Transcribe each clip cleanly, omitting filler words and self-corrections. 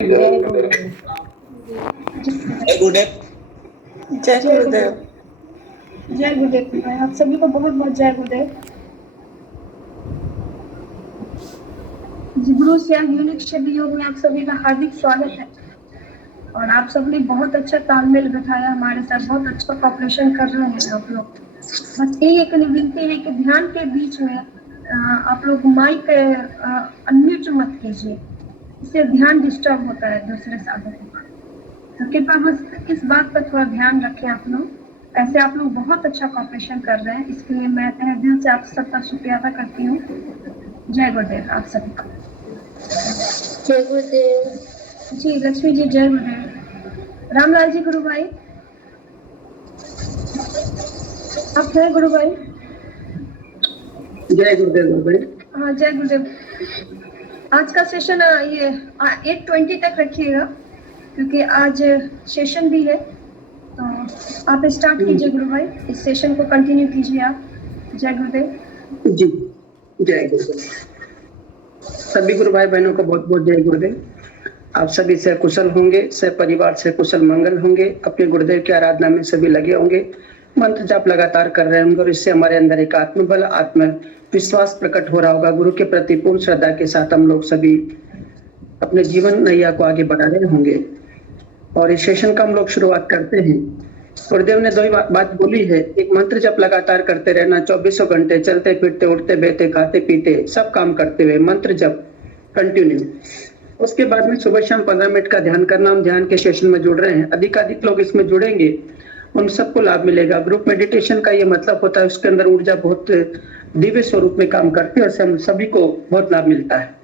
जय गुरुदेव। जय गुरुदेव। जय गुरुदेव। जय गुरुदेव। आप सभी को बहुत बहुत जय गुरुदेव। गुरु श्याम यूनिक शब्द योग में आप सभी का हार्दिक स्वागत है। और आप सब ने बहुत अच्छा तालमेल बिठाया, हमारे साथ बहुत अच्छा कॉपरेशन कर रहे हैं आप लोग। बस यही एक विनती है कि ध्यान के बीच में आप लोग माइक अनम्यूट मत कीजिए, इससे ध्यान डिस्टर्ब होता है दूसरे साधकों का। तो कृपया बस इस बात पर थोड़ा ध्यान रखें आप लोग। ऐसे आप लोग बहुत अच्छा कॉपरेशन कर रहे हैं, इसके लिए मैं तहे दिल से आप सबका शुक्रिया अदा करती हूँ। जय गुरुदेव आप सभी का। जय गुरुदेव। जी लक्ष्मी जी जय गुरुदेव। रामलाल जी गुरु भाई आप हैं गुरु भाई? जय गुरुदेव गुरु भाई। हाँ जय गुरुदेव। आज का सेशन ये 8:20 तक रखिएगा, क्योंकि आज सेशन भी है। तो आप स्टार्ट कीजिए गुरु भाई, इस सेशन को कंटिन्यू कीजिए आप। जय गुरुदेव। जी जय गुरुदेव। सभी गुरु भाई बहनों को बहुत बहुत जय गुरुदेव। आप सभी से कुशल होंगे, से परिवार से कुशल मंगल होंगे, अपने गुरुदेव की आराधना में सभी लगे होंगे, मंत्र जाप लगातार कर रहे होंगे और इससे हमारे अंदर एक आत्मबल आत्मविश्वास प्रकट हो रहा होगा। गुरु के प्रति पूर्ण श्रद्धा के साथ हम लोग सभी अपने जीवन नैया को आगे बढ़ा रहे होंगे। और इस सेशन का हम लोग शुरुआत करते हैं। गुरुदेव ने दो ही बात बोली है, एक मंत्र जप लगातार करते रहना, 24 घंटे चलते फिरते उठते बैठते खाते पीते सब काम करते हुए मंत्र जप कंटिन्यू। उसके बाद में सुबह शाम 15 मिनट का ध्यान करना। हम ध्यान के सेशन में जुड़ रहे हैं, अधिकाधिक लोग इसमें जुड़ेंगे, उन सबको लाभ मिलेगा। ग्रुप मेडिटेशन का ये मतलब होता है, उसके अंदर ऊर्जा बहुत दिव्य स्वरूप में काम करती है और हम सभी को बहुत लाभ मिलता है।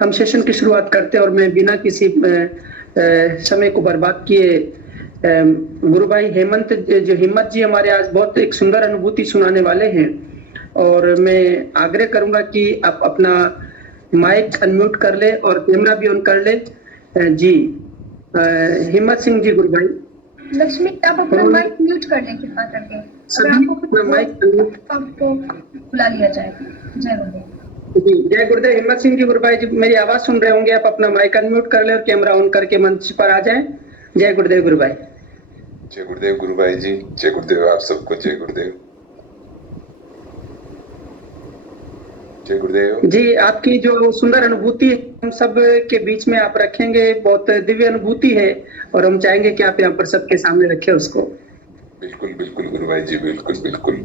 हम सेशन की शुरुआत करते हैं और मैं बिना किसी समय को बर्बाद किए गुरु भाई हेमंत जो हिम्मत जी हमारे आज बहुत एक सुंदर अनुभूति सुनाने वाले हैं, और मैं आग्रह करूंगा कि आप अपना माइक अनम्यूट कर ले और कैमरा भी ऑन कर ले। जी हिम्मत सिंह जी गुरु भाई। लक्ष्मी आप अपना माइक म्यूट कर लें कृपा करके, सभी अपना माइक आपको बुला लिया जाएगा। जय गुरुदेव। जी जय गुरुदेव। हिम्मत सिंह जी गुरु भाई जी मेरी आवाज सुन रहे होंगे, आप अपना माइक अनम्यूट कर ले और कैमरा ऑन करके मंच पर आ जाएं। जय गुरुदेव गुरु भाई। जय गुरुदेव गुरु भाई जी। जय गुरुदेव आप सबको। जय गुरुदेव। जय गुरुदेव जी। आपकी जो सुंदर अनुभूति हम सब के बीच में आप रखेंगे, बहुत दिव्य अनुभूति है और हम चाहेंगे कि आप यहाँ पर सबके सामने रखें उसको। बिल्कुल बिल्कुल गुरु भाई जी, बिल्कुल बिल्कुल।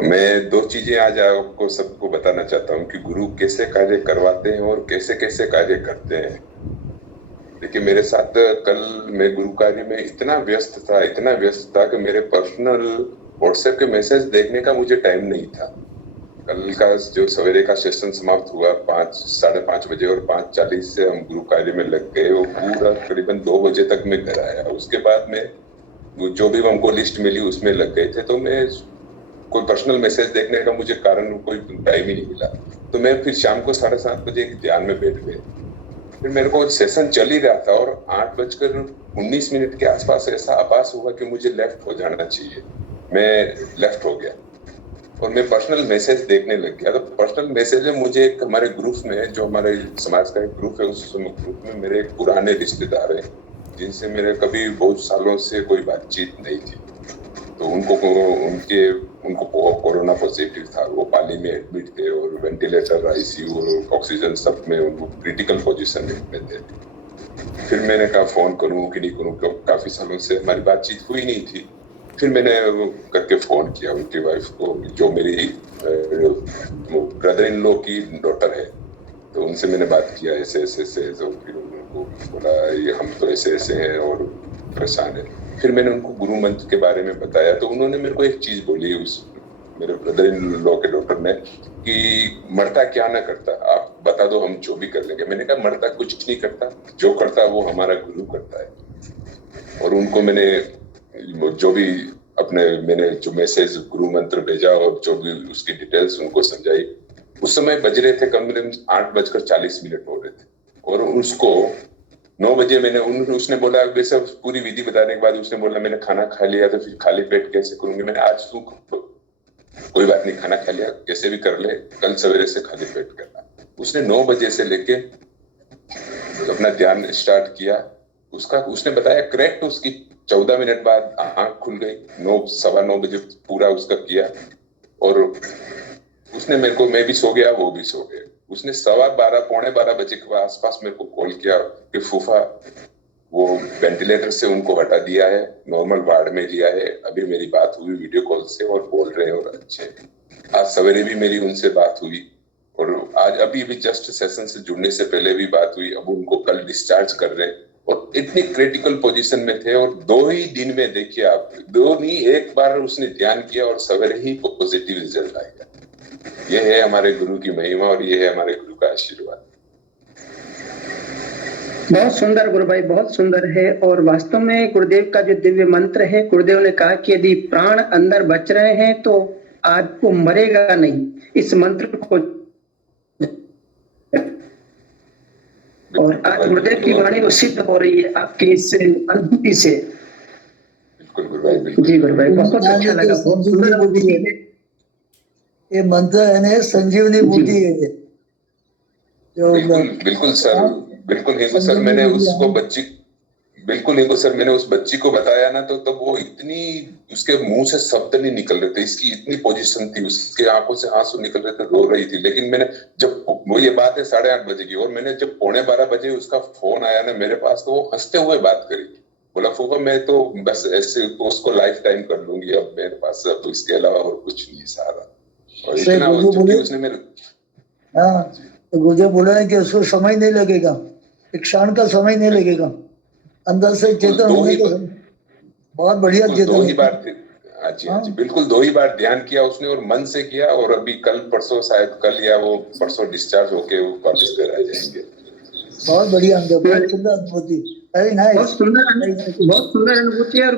मैं दो चीजें आज आपको सबको बताना चाहता हूँ कि गुरु कैसे कार्य करवाते हैं और कैसे कैसे कार्य करते हैं। देखिए मेरे साथ कल मैं गुरु कार्य में इतना व्यस्त था कि मेरे पर्सनल व्हाट्सएप के मैसेज देखने का मुझे टाइम नहीं था। कल का जो सवेरे का सेशन समाप्त हुआ 5-5:30 बजे और 5:40 से हम गुरु कार्य में लग गए और पूरा करीबन 2 बजे तक मैं घर आया। उसके बाद में जो भी हमको लिस्ट मिली उसमें लग गए थे, तो मैं कोई पर्सनल मैसेज देखने का मुझे कारण कोई टाइम ही नहीं मिला। तो मैं फिर शाम को 7:30 बजे एक ध्यान में बैठ गए। फिर मेरे को सेशन चल ही रहा था और 8:19 के आसपास ऐसा आभास हुआ कि मुझे लेफ्ट हो जाना चाहिए। मैं लेफ्ट हो गया और मैं पर्सनल मैसेज देखने लग गया। तो पर्सनल मैसेज में मुझे एक हमारे ग्रुप में, जो हमारे समाज का एक ग्रुप है, उस ग्रुप में मेरे एक पुराने रिश्तेदार हैं जिनसे मेरे कभी बहुत सालों से कोई बातचीत नहीं थी। तो उनको कोरोना पॉजिटिव था, वो पाली में एडमिट थे और वेंटिलेटर, आईसीयू और ऑक्सीजन सब में उनको क्रिटिकल पोजीशन में थे। फिर मैंने कहा फोन करूं कि नहीं करूं, क्योंकि काफी सालों से हमारी बातचीत हुई नहीं थी। फिर मैंने करके फोन किया उनकी वाइफ को, जो मेरी ब्रदर इन लॉ की डॉटर है। तो उनसे मैंने बात किया ऐसे ऐसे ऐसे, तो फिर उनको बोला ये हम तो ऐसे ऐसे हैं और परेशान है। फिर मैंने उनको गुरु मंत्र के बारे में बताया, तो उन्होंने मेरे को एक चीज बोली, उस मेरे ब्रदर इन लॉ के डॉक्टर ने, कि मरता क्या ना करता, आप बता दो हम जो भी कर लेंगे। मैंने कहा मरता कुछ नहीं करता, जो करता वो हमारा गुरु करता है। और उनको मैंने जो भी मैंने जो मैसेज गुरु मंत्र भेजा और जो भी उसकी डिटेल्स उनको समझाई। उस समय बज रहे थे कम से कम 8:40 हो रहे थे और उसको 9 बजे मैंने उसने बोला, वैसे पूरी विधि बताने के बाद उसने बोला मैंने खाना खा लिया, तो फिर खाली पेट कैसे करूंगी। मैंने आज तू कोई बात नहीं, खाना खा लिया कैसे भी कर ले, कल सवेरे से खाली पेट करना। उसने 9 बजे से लेके अपना ध्यान स्टार्ट किया। उसने बताया करेक्ट उसकी 14 मिनट बाद आंख खुल गई, 9 बजे पूरा उसका किया। और उसने मैं भी सो गया, वो भी सो गए। उसने 12:15 पौने 12 बजे के आसपास मेरे को कॉल किया कि फूफा वो वेंटिलेटर से उनको हटा दिया है, नॉर्मल वार्ड में लिया है। अभी मेरी बात हुई वीडियो कॉल से और बोल रहे हैं और अच्छे। आज सवेरे भी मेरी उनसे बात हुई और आज अभी भी जस्ट सेशन से जुड़ने से पहले भी बात हुई। अब उनको कल डिस्चार्ज कर रहे हैं और इतनी क्रिटिकल पोजीशन में थे और 2 ही दिन में देखिए आप, 2 नहीं 1 बार उसने ध्यान किया और सवेरे ही पॉजिटिव रिजल्ट आ गया। ये है हमारे गुरु की महिमा और ये है हमारे गुरु का आशीर्वाद। बहुत सुंदर गुरु भाई, बहुत सुंदर है। और वास्तव में गुरुदेव का जो दिव्य मंत्र है, गुरुदेव ने कहा कि यदि प्राण अंदर बच रहे हैं तो आपको मरेगा नहीं। इस मंत्र को और आज गुरुदेव की वाणी वो सिद्ध हो रही है आपकी इस अनुभूति से। बिल्कुल गुरु भाई, बिल्कुल जी गुरु भाई, बहुत अच्छा लगा, बहुत सुंदर अनुभूति है। ये मंत्र है ना, संजीवनी बूटी है ये जो बिल्कुल सर, बिल्कुल हिंगू सर, मैंने उसको बिल्कुल हिंगू सर, मैंने उस बच्ची को बताया ना तो तब वो इतनी, उसके मुंह से शब्द नहीं निकल रहे थे, इसकी इतनी पोजीशन थी, उसके आंखों से आंसू निकल रहे थे, रो रही थी। लेकिन मैंने जब वो, ये बात है 8:30 बजे की, और मैंने जब 11:15 बजे उसका फोन आया ना मेरे पास, तो वो हंसते हुए बात करी। बोला फूफा मैं तो बस ऐसे उसको लाइफ टाइम कर लूंगी, अब मेरे पास अब इसके अलावा और कुछ नहीं सहारा। और इतना उसने मेरे तो गुरुदेव बोला है कि उसको समय नहीं लगेगा, एक क्षण का समय नहीं लगेगा, अंदर से चेतन होने का। बहुत बढ़िया चेतन। 2 ही बार थे। जी बिल्कुल 2 ही बार ध्यान किया उसने और मन से किया। और अभी कल परसों, शायद कल या वो परसों डिस्चार्ज होके वो वापस घर आ जाएंगे। बहुत बढ़िया, बहुत सुंदर अनुभूति, बहुत सुंदर अनुभूति है। और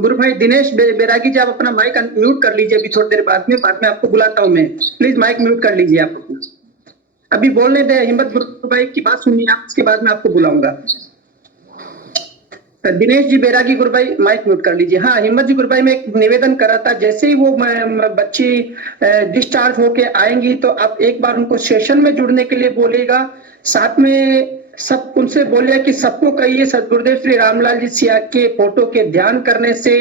गुरु भाई दिनेश बैरागी जी, आप अपना माइक म्यूट कर लीजिए अभी थोड़ी देर बाद में आपको बुलाता हूँ मैं। प्लीज माइक म्यूट कर लीजिए आप अपना, अभी बोलने दे। हिम्मत गुरु भाई की बात सुनिए आप, उसके बाद में आपको बुलाऊंगा। दिनेश जी बैरागी गुरु भाई माइक म्यूट कर लीजिए। हाँ हिम्मत जी गुरु भाई, मैं एक निवेदन कर रहा था, जैसे ही वो बच्ची डिस्चार्ज होके आएंगी तो आप एक बार उनको सेशन में जुड़ने के लिए बोलिएगा। साथ में सब उनसे बोलिए कि सबको कहिए सदगुरुदेव श्री रामलाल जी सिया के फोटो के ध्यान करने से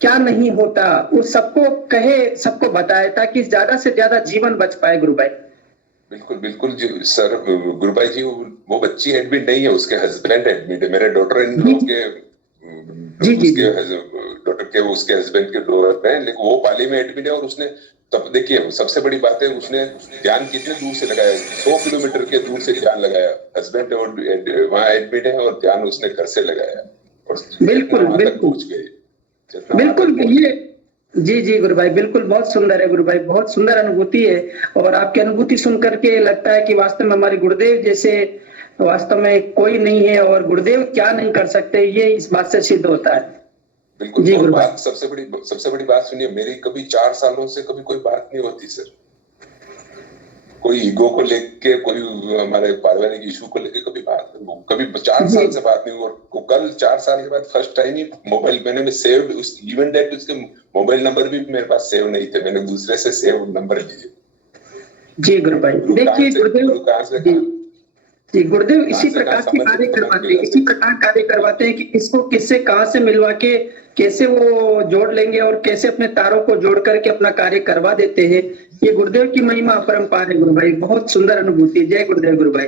क्या नहीं होता, वो सबको कहे, सबको बताए, ताकि ज्यादा से ज्यादा जीवन बच पाए गुरु भाई। बिल्कुल बिल्कुल जी सर। गुरु भाई जी वो बच्ची एडमिट नहीं है, उसके हस्बैंड एडमिट है। मेरे डॉटर इन लॉ के डॉटर के उसके हस्बैंड के डॉटर हैं, लेकिन वो पाली में एडमिट है। और उसने तब देखिए सबसे बड़ी बात है, उसने ध्यान कितने दूर से लगाया, 100 किलोमीटर के दूर से ध्यान लगाया। हस्बैंड वहां एडमिट है और ध्यान उसने घर से लगाया और बिल्कुल पहुंच गए। बिल्कुल ये जी गुरु भाई, बिल्कुल बहुत सुंदर है गुरु भाई, बहुत सुंदर अनुभूति है। और आपकी अनुभूति सुन करके लगता है कि वास्तव में हमारे गुरुदेव जैसे वास्तव में कोई नहीं है, और गुरुदेव क्या नहीं कर सकते, ये इस बात से सिद्ध होता है। बिल्कुल। जी गुरु बात सबसे बड़ी बात सुनिए, मेरी कभी 4 सालों से कभी कोई बात नहीं होती सर, कोई ईगो को लेके, कोई हमारे पारिवारिक इशू को लेके कभी 4 साल से बात नहीं हुई। और कल 4 साल के बाद फर्स्ट टाइम ही मोबाइल मैंने सेव, इवन दैट उसके मोबाइल नंबर भी मेरे पास सेव नहीं थे, मैंने दूसरे से सेव नंबर लिए। जी गुरु भाई, देखिए गुरुदेव इसी प्रकार के कार्य करवाते हैं, इसी प्रकार कार्य करवाते हैं कि इसको किससे कहां से मिलवा के कैसे वो जोड़ लेंगे और कैसे अपने तारों को जोड़ करके अपना कार्य करवा देते हैं। ये गुरुदेव की महिमा अपरंपार है गुरु भाई, बहुत सुंदर अनुभूति। जय गुरुदेव गुरु भाई।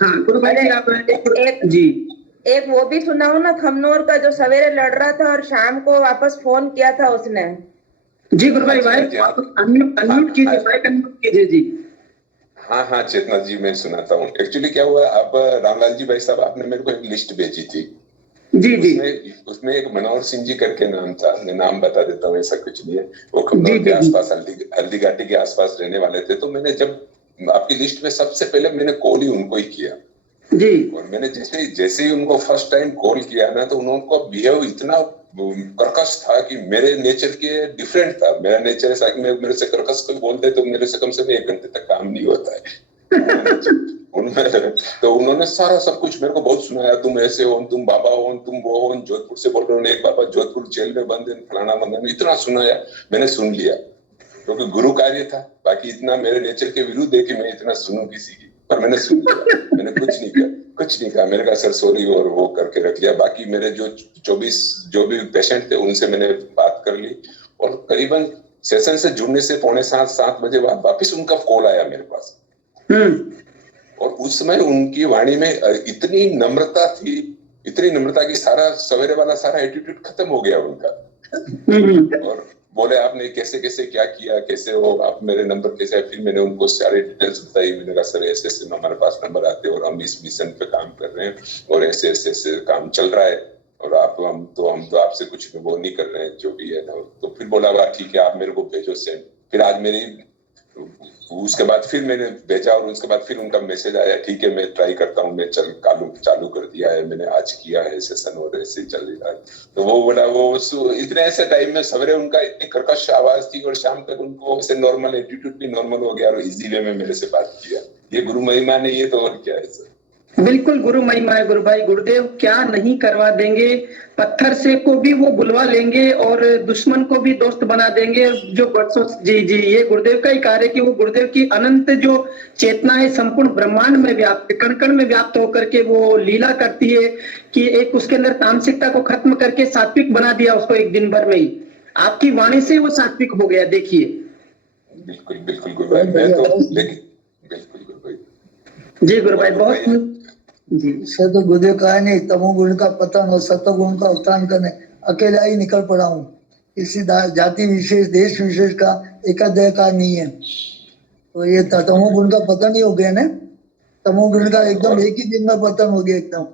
हाँ गुरु भाई आप एक वो भी सुनाओ ना, खमनोर का जो सवेरे लड़ रहा था और शाम को वापस फोन किया था उसने। जी गुरु भाई, अनम्यूट कीजिए जी। हाँ चेतना जी, मैं सुनाता हूँ। एक्चुअली क्या हुआ, अब रामलाल जी भाई साहब आपने मेरे को एक लिस्ट भेजी थी। जी उसमें एक मनोहर सिंह जी करके नाम था, मैं नाम बता देता हूँ, ऐसा कुछ नहीं है। वो खमनौर के आसपास हल्दी घाटी के आसपास रहने वाले थे। तो मैंने जब आपकी लिस्ट में सबसे पहले मैंने कॉल ही उनको ही किया जी। और मैंने जैसे ही उनको फर्स्ट टाइम कॉल किया ना, तो उनका बिहेव इतना कर्कश था कि मेरे नेचर के डिफरेंट था। मेरा नेचर ऐसा कि मेरे से कर्कश कोई बोल दे तो मेरे से कम से कम 1 घंटे तक काम नहीं होता है। तो उन्होंने सारा सब कुछ मेरे को बहुत सुनाया, तुम ऐसे हो, तुम बाबा हो, तुम वो हो, जोधपुर से बोल रहे हो, एक बाबा जोधपुर जेल में बंद है, फलाना मंदिर में, इतना सुनाया। मैंने सुन लिया क्योंकि गुरु कार्य था, बाकी इतना मेरे नेचर के विरुद्ध है कि मैं इतना सुनूं किसी की, पर मैंने सुन लिया। मैंने कुछ नहीं कहा। मैंने कहा सर सॉरी और वो करके रख लिया। बाकी मेरे जो 24 जो भी पेशेंट थे उनसे मैंने बात कर ली और करीबन सेशन से जुड़ने से 6:45-7 बजे बाद वापस उनका कॉल आया मेरे पास। और उस समय उनकी वाणी में इतनी नम्रता थी, इतनी नम्रता की सारा सवेरे वाला सारा एटीट्यूड खत्म हो गया उनका। और बोले आपने कैसे कैसे क्या किया, कैसे हो आप, मेरे नंबर कैसे है। फिर मैंने उनको सारी डिटेल्स बताई। मैंने कहा सर ऐसे ऐसे हमारे पास नंबर आते हैं और हम इस मिशन पे काम कर रहे हैं और ऐसे ऐसे ऐसे काम चल रहा है और हम तो आपसे कुछ वो नहीं कर रहे हैं जो भी है ना। तो फिर बोला वाह ठीक है आप मेरे को भेजो सेंड। फिर आज मेरी उसके बाद फिर मैंने भेजा और उसके बाद फिर उनका मैसेज आया ठीक है मैं ट्राई करता हूँ, मैं चालू कर दिया है, मैंने आज किया है सेशन और ऐसे चल रहा है। तो वो बोला वो इतने ऐसे टाइम में सवेरे उनका इतनी कर्कश आवाज थी और शाम तक उनको ऐसे नॉर्मल एटीट्यूड भी नॉर्मल हो गया और इजी वे में मेरे से बात किया। ये गुरु महिमा नहीं है तो और क्या है सर। बिल्कुल गुरु महिमा है गुरु भाई। गुरुदेव क्या नहीं करवा देंगे, पत्थर से को भी वो बुलवा लेंगे और दुश्मन को भी दोस्त बना देंगे। जो जी जी ये गुरुदेव का ही कार्य कि वो गुरुदेव की अनंत जो चेतना है संपूर्ण ब्रह्मांड में व्याप्त, कण कण में व्याप्त होकर के वो लीला करती है कि एक उसके अंदर तामसिकता को खत्म करके सात्विक बना दिया उसको एक दिन भर में ही। आपकी वाणी से वो सात्विक हो गया। देखिए बिल्कुल बिल्कुल गुरु भाई, मैं तो बिल्कुल गुरु भाई जी गुरु भाई बहुत जी। से तो गुरुदेव कहा नहीं तमोगुण का पतन और सत्वगुण का उत्थान करने अकेला ही निकल पड़ा हूँ। किसी जाति विशेष देश विशेष का एकाध्यायकार नहीं है। तो ये तमोगुण का पतन ही हो गया ना, तमोगुण का एकदम एक ही दिन में पतन हो गया एकदम।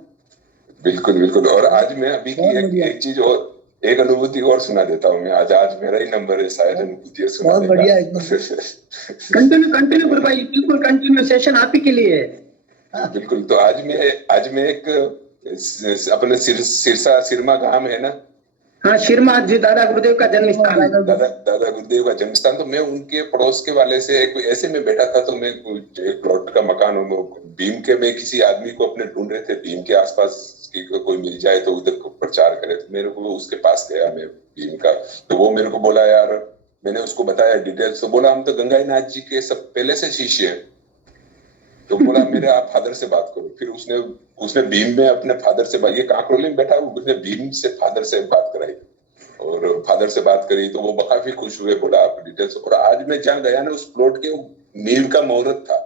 बिल्कुल बिल्कुल। और आज मैं अभी की एक चीज और एक अनुभूति और सुना देता हूँ मैं। आज मेरा ही नंबर है शायद अनुभूति सुना। बहुत बढ़िया कंटिन्यू गुरु भाई, बिल्कुल कंटिन्यू सेशन आप ही के लिए है। बिल्कुल। तो आज मैं एक अपने सिरमा गांव है ना, हाँ शिरमा जी दादा गुरुदेव का जन्म स्थान है। दादा गुरुदेव का जन्म स्थान। तो मैं उनके पड़ोस के वाले से ऐसे में बैठा था। तो मैं एक प्लॉट का मकान भीम के में किसी आदमी को अपने ढूंढ रहे थे, भीम के आसपास कोई मिल जाए तो उधर प्रचार करे। तो मेरे को उसके पास गया मैं भीम का। तो वो मेरे को बोला यार, मैंने उसको बताया डिटेल्स। तो बोला हम तो गंगाईनाथ जी के सब पहले से शिष्य हैं। तो बोला मेरे आप फादर से बात करो। फिर उसने भीम में अपने फादर से बात, ये कांकरोली में बैठा हुआ, उसने भीम से फादर से बात कराई और फादर से बात करी तो वो काफी खुश हुए। बोला आप डिटेल्स। और आज मैं जहाँ गया ना उस प्लॉट के नींव का मुहूर्त था।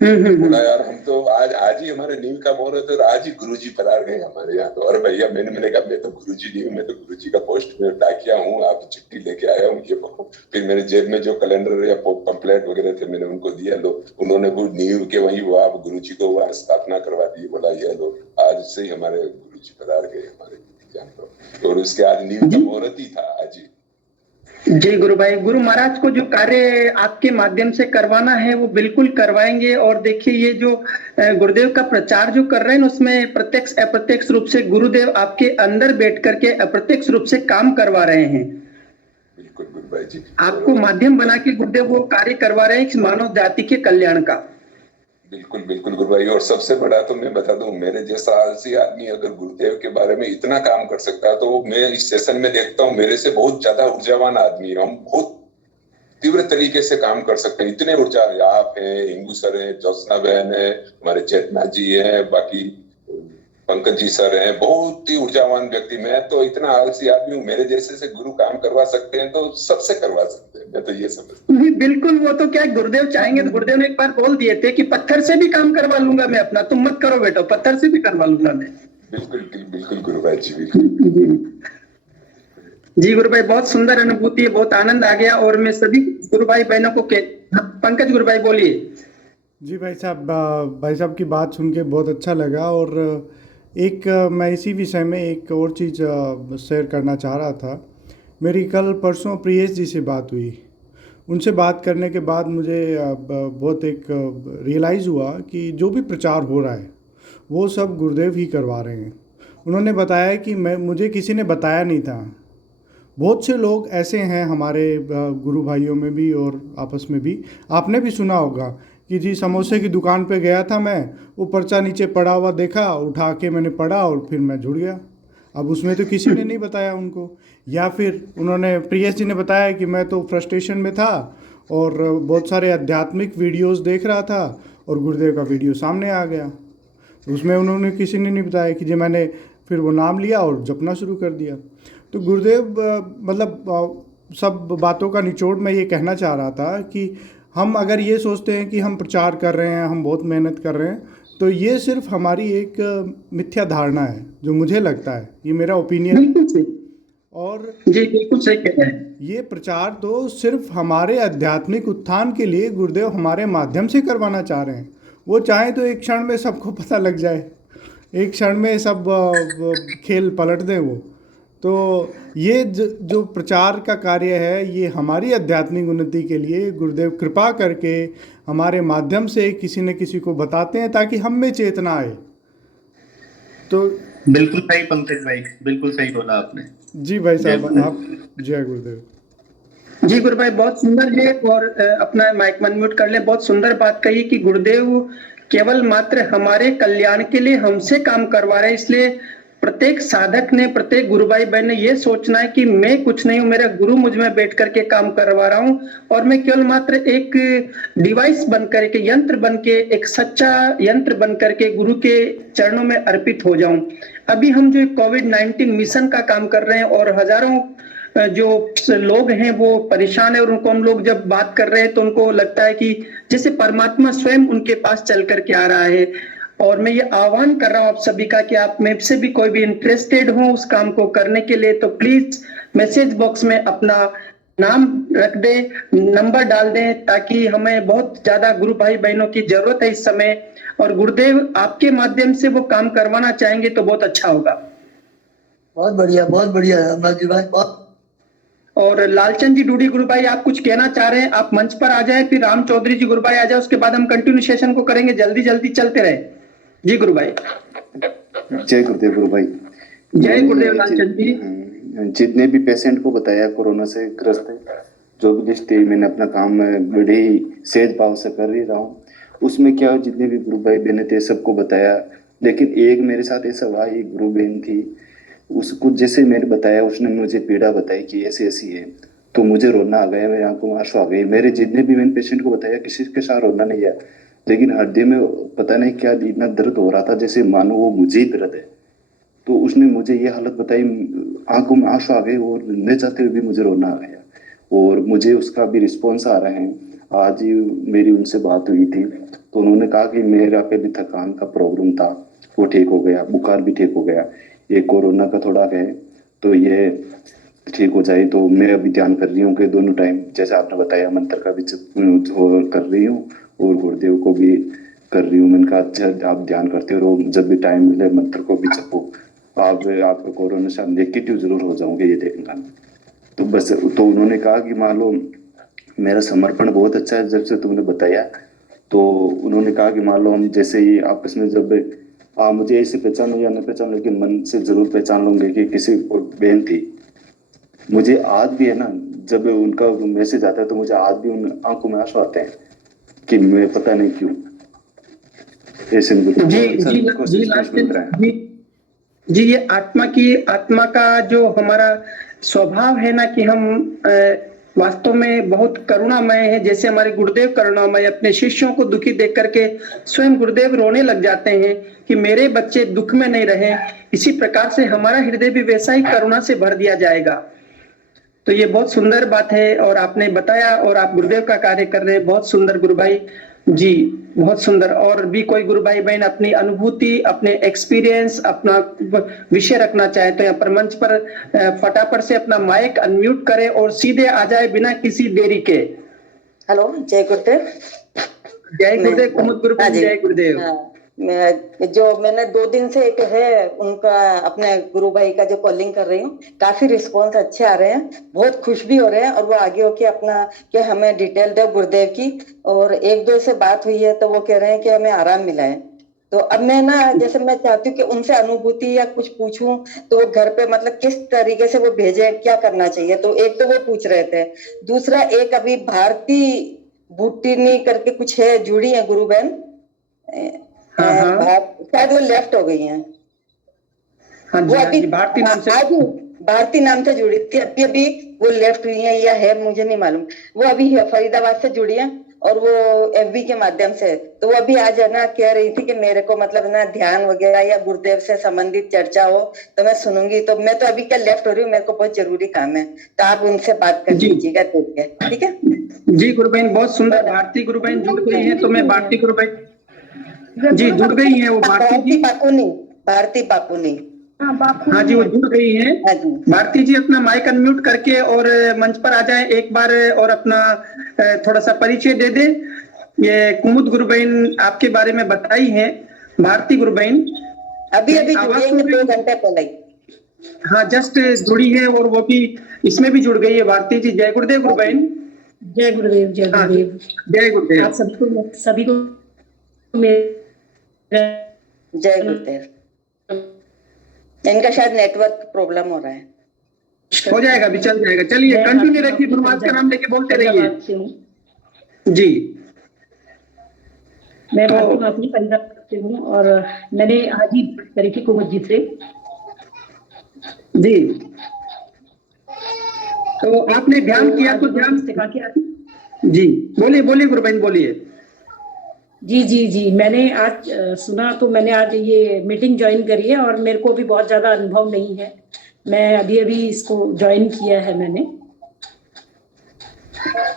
बोला यार हम तो आज ही हमारे नींव का मुहूर्त है और आज ही गुरुजी पधार गए हमारे यहाँ। तो और भैया मैंने कहा मैं तो गुरुजी नहीं हूँ, मैं तो गुरुजी का पोस्ट में डाकिया हूँ, आप चिट्ठी लेके आया हूँ। ये फिर मेरे जेब में जो कैलेंडर या पंपलेट वगैरह थे मैंने उनको दिया। लो उन्होंने वो नींव के वही वो आप गुरुजी को वहाँ स्थापना करवा दी। बोला ये लो आज से ही हमारे गुरुजी पधार गए हमारे यहाँ पर। और उसके आज नींव का मुहूर्त ही था आज ही। जी गुरु भाई, गुरु महाराज को जो कार्य आपके माध्यम से करवाना है वो बिल्कुल करवाएंगे। और देखिए ये जो गुरुदेव का प्रचार जो कर रहे हैं उसमें प्रत्यक्ष अप्रत्यक्ष रूप से गुरुदेव आपके अंदर बैठ करके अप्रत्यक्ष रूप से काम करवा रहे हैं। बिल्कुल गुरु भाई जी, आपको माध्यम बना के गुरुदेव वो कार्य करवा रहे हैं मानव जाति के कल्याण का। बिल्कुल बिल्कुल गुरु भाई। और सबसे बड़ा तो मैं बता दूं, मेरे जैसा आलसी आदमी अगर गुरुदेव के बारे में इतना काम कर सकता है तो मैं इस सेशन में देखता हूँ मेरे से बहुत ज्यादा ऊर्जावान आदमी है। हम बहुत तीव्र तरीके से काम कर सकते हैं। इतने ऊर्जा आप हैं, हिंगू सर हैं, ज्योत्सना बहन है, हमारे चेतना जी हैं, बाकी पंकज जी सर हैं, बहुत ही ऊर्जावान व्यक्ति। मैं तो इतना आलसी आदमी हूँ, मेरे जैसे से गुरु काम करवा सकते हैं तो सबसे करवा सकते हैं। मैं तो ये समझता हूँ। बिल्कुल वो तो क्या गुरुदेव चाहेंगे तो गुरुदेव ने एक बार बोल दिए थे कि पत्थर से भी काम करवा लूंगा मैं अपना, तुम मत करो बेटो, पत्थर से भी करवा लूंगा मैं। बिल्कुल बिल्कुल गुरु भाई जी, बिल्कुल जी गुरु भाई बहुत सुंदर अनुभूति है, बहुत आनंद आ गया। और मैं सभी गुरु भाई बहनों को पंकज गुरु भाई बोलिए। जी भाई साहब की बात सुन के बहुत अच्छा लगा। और एक मैं इसी विषय में एक और चीज़ शेयर करना चाह रहा था। मेरी कल परसों प्रियेश जी से बात हुई। उनसे बात करने के बाद मुझे बहुत एक रियलाइज़ हुआ कि जो भी प्रचार हो रहा है वो सब गुरुदेव ही करवा रहे हैं। उन्होंने बताया कि मुझे किसी ने बताया नहीं था। बहुत से लोग ऐसे हैं हमारे गुरु भाइयों में भी और आपस में भी, आपने भी सुना होगा कि जी समोसे की दुकान पे गया था मैं, वो पर्चा नीचे पड़ा हुआ देखा, उठा के मैंने पढ़ा और फिर मैं जुड़ गया। अब उसमें तो किसी ने नहीं बताया उनको। या फिर उन्होंने प्रियेश जी ने बताया कि मैं तो फ्रस्ट्रेशन में था और बहुत सारे आध्यात्मिक वीडियोस देख रहा था और गुरुदेव का वीडियो सामने आ गया। उसमें उन्होंने किसी ने नहीं बताया कि जो मैंने फिर वो नाम लिया और जपना शुरू कर दिया। तो गुरुदेव सब बातों का निचोड़ मैं ये कहना चाह रहा था कि हम अगर ये सोचते हैं कि हम प्रचार कर रहे हैं, हम बहुत मेहनत कर रहे हैं, तो ये सिर्फ हमारी एक मिथ्या धारणा है, जो मुझे लगता है, ये मेरा ओपिनियन है। बिल्कुल सही। और जी बिल्कुल सही कह रहे हैं। ये प्रचार तो सिर्फ हमारे आध्यात्मिक उत्थान के लिए गुरुदेव हमारे माध्यम से करवाना चाह रहे हैं। वो चाहें तो एक क्षण में सबको पता लग जाए, एक क्षण में सब खेल पलट दें वो। तो ये जो प्रचार का कार्य है, ये हमारी आध्यात्मिक उन्नति के लिए गुरुदेव कृपा करके हमारे माध्यम से किसी न किसी को बताते हैं, ताकि हम में चेतना आए। तो बिल्कुल सही पंकज भाई, बिल्कुल सही बोला आपने। जी भाई साहब, आप जय गुरुदेव। जी गुरु भाई बहुत सुंदर है। और अपना माइक अनम्यूट कर ले। बहुत सुंदर बात कही कि गुरुदेव केवल मात्र हमारे कल्याण के लिए हमसे काम करवा रहे हैं। इसलिए प्रत्येक साधक ने, प्रत्येक गुरु भाई बहन ने ये सोचना है कि मैं कुछ नहीं हूं, मेरा गुरु मुझ में बैठ करके काम करवा रहा हूं और मैं केवल मात्र एक डिवाइस बन करके, यंत्र बन के, एक सच्चा यंत्र बन करके गुरु के चरणों में अर्पित हो जाऊं। अभी हम जो कोविड-19 मिशन का काम कर रहे हैं और हजारों जो लोग हैं वो परेशान है, और उनको हम लोग जब बात कर रहे हैं तो उनको लगता है कि जैसे परमात्मा स्वयं उनके पास चल करके आ रहा है। और मैं ये आह्वान कर रहा हूं आप सभी का कि आप में से भी कोई भी इंटरेस्टेड हो उस काम को करने के लिए, तो प्लीज मैसेज बॉक्स में अपना नाम रख दें, नंबर डाल दें, ताकि हमें बहुत ज्यादा गुरु भाई बहनों की जरूरत है इस समय। और गुरुदेव आपके माध्यम से वो काम करवाना चाहेंगे तो बहुत अच्छा होगा। बहुत बढ़िया रामदास जी भाई, बहुत। और लालचंद जी डूडी गुरु भाई, आप कुछ कहना चाह रहे हैं? आप मंच पर आ जाए, फिर राम चौधरी जी गुरु भाई आ जाए, उसके बाद हम कंटिन्यू सेशन को करेंगे। जल्दी जल्दी चलते रहे। जी गुरु भाई। जय गुरुदेव गुरु भाई। जय गुरुदेव लालचंद जी। जितने भी पेशेंट को बताया कोरोना से ग्रस्त है, जो भी लिस्ट थी, मैंने अपना काम बड़े ही सहज भाव से कर ही रहा हूँ। उसमें क्या जितने भी गुरु भाई बहने थे सबको बताया, लेकिन एक मेरे साथ ऐसा हुआ, एक गुरु बहन थी, उसको जैसे मैंने बताया उसने मुझे पीड़ा बताई कि ऐसी ऐसी है, तो मुझे रोना आ गया, मेरी आंखों में आंसू आ गए। मेरे जितने भी मैंने पेशेंट को बताया किसी के साथ रोना नहीं आया, लेकिन हृदय में पता नहीं क्या इतना दर्द हो रहा था जैसे मानो वो मुझे ही दर्द है। तो उसने मुझे ये हालत बताई, आंखों में आंसू आ गए और न चाहते हुए भी मुझे रोना आ गया। और मुझे उसका भी रिस्पॉन्स आ रहे हैं। आज ही मेरी उनसे बात हुई थी तो उन्होंने कहा कि मेरा पे भी थकान का प्रॉब्लम था, वो ठीक हो गया, बुखार भी ठीक हो गया, ये कोरोना का थोड़ा है तो ये ठीक हो जाए। तो मैं अभी ध्यान कर रही हूँ कि दोनों टाइम जैसे आपने बताया मंत्र का भी कर रही हूँ और गुरुदेव को भी कर रही हूँ। मैंने कहा अच्छा आप ध्यान करते रहो, जब भी टाइम मिले मंत्र को भी जपो। आपको कोरोना से नेगेटिव जरूर हो जाओगे ये देखना। तो बस तो उन्होंने कहा कि मान लो मेरा समर्पण बहुत अच्छा है जब से तुमने बताया। तो उन्होंने कहा कि मान लो हम जैसे ही आपस में जब मुझे ऐसे पहचानो या न पहचानो, लेकिन मन से जरूर पहचान लूंगे कि किसी को बहन थी। मुझे आज भी है ना, जब उनका मैसेज आता है तो मुझे आज भी उन आंखों में आंसू आते हैं कि मैं पता नहीं क्यों ऐसे जी ये आत्मा का जो हमारा स्वभाव है ना कि हम वास्तव में बहुत करुणामय है। जैसे हमारे गुरुदेव करुणामय, अपने शिष्यों को दुखी देख करके स्वयं गुरुदेव रोने लग जाते हैं कि मेरे बच्चे दुख में नहीं रहे। इसी प्रकार से हमारा हृदय भी वैसा ही करुणा से भर दिया जाएगा। तो ये बहुत सुंदर बात है और आपने बताया और आप गुरुदेव का कार्य कर रहे हैं, बहुत सुंदर गुरु भाई जी, बहुत सुंदर। और भी कोई गुरु भाई बहन अपनी अनुभूति, अपने एक्सपीरियंस, अपना विषय रखना चाहे तो यहाँ पर मंच पर फटाफट से अपना माइक अनम्यूट करे और सीधे आ जाए बिना किसी देरी के। हेलो, जय गुरुदेव। जय गुरुदेव कुमुद गुरु, जय गुरुदेव। जो मैंने 2 दिन से एक है उनका अपने गुरु भाई का जो कॉलिंग कर रही हूँ, काफी रिस्पॉन्स अच्छे आ रहे हैं, बहुत खुश भी हो रहे हैं। और वो आगे होके अपना कि हमें डिटेल दो गुरुदेव की, और 1-2 से बात हुई है तो वो कह रहे हैं कि हमें आराम मिला है। तो अब मैं ना जैसे मैं चाहती हूँ कि उनसे अनुभूति या कुछ पूछूं तो घर पे मतलब किस तरीके से वो भेजे, क्या करना चाहिए। तो एक तो वो पूछ रहे थे, दूसरा एक अभी भारती बुट्टीनी करके कुछ है, जुड़ी है गुरु बहन, शायद वो लेफ्ट हो गई हैं। वो अभी भारती नाम से जुड़ी थी, अभी वो लेफ्ट हुई है या है मुझे नहीं मालूम। वो अभी फरीदाबाद से जुड़ी है और वो एफबी के माध्यम से, तो वो अभी आज है ना कह रही थी कि मेरे को मतलब ना ध्यान वगैरह या गुरुदेव से संबंधित चर्चा हो तो मैं सुनूंगी। तो मैं तो अभी क्या लेफ्ट हो रही हूँ, मेरे को बहुत जरूरी काम है, तो आप उनसे बात कर जी। लीजिएगा, ठीक है। जी गुरु बहन, बहुत सुंदर। भारती गुरु बहन जुड़ गई है, तो मैं भारती गुरु बहन जी जुड़ गई है, वो भारती जी, भारती पाकुनी। हाँ जी वो जुड़ गई है। हाँ जी। भारती जी अपना माइक अनम्यूट करके और मंच पर आ जाए एक बार, और अपना थोड़ा सा परिचय दे दे। ये कुमुद गुरु बहन आपके बारे में बताई है। भारती गुरु बहन अभी जुड़ी है 2 घंटे पहले ही। हाँ जस्ट जुड़ी है, और वो भी इसमें भी जुड़ गई है भारती जी। जय गुरुदेव गुरु बहन। जय गुरुदेव, जय गुरुदेव। जय गुरुदेव। आप सभी को मेरा जय गुरुदेव। इनका शायद नेटवर्क प्रॉब्लम हो रहा है। हो जाएगा, अभी चल जाएगा। चलिए कंटिन्यू रखिए, गुरुवार का नाम लेके बोलते रहिए जी। मैं अपनी पंजाब से हूँ और मैंने आज ही करी थी कुमुद जी से जी। तो आपने ध्यान किया तो ध्यान सिखा के जी बोलिए बोलिए गुरु बहन बोलिए। जी मैंने आज सुना, तो मैंने आज ये मीटिंग ज्वाइन करी है और मेरे को भी बहुत ज्यादा अनुभव नहीं है। मैं अभी इसको ज्वाइन किया है मैंने।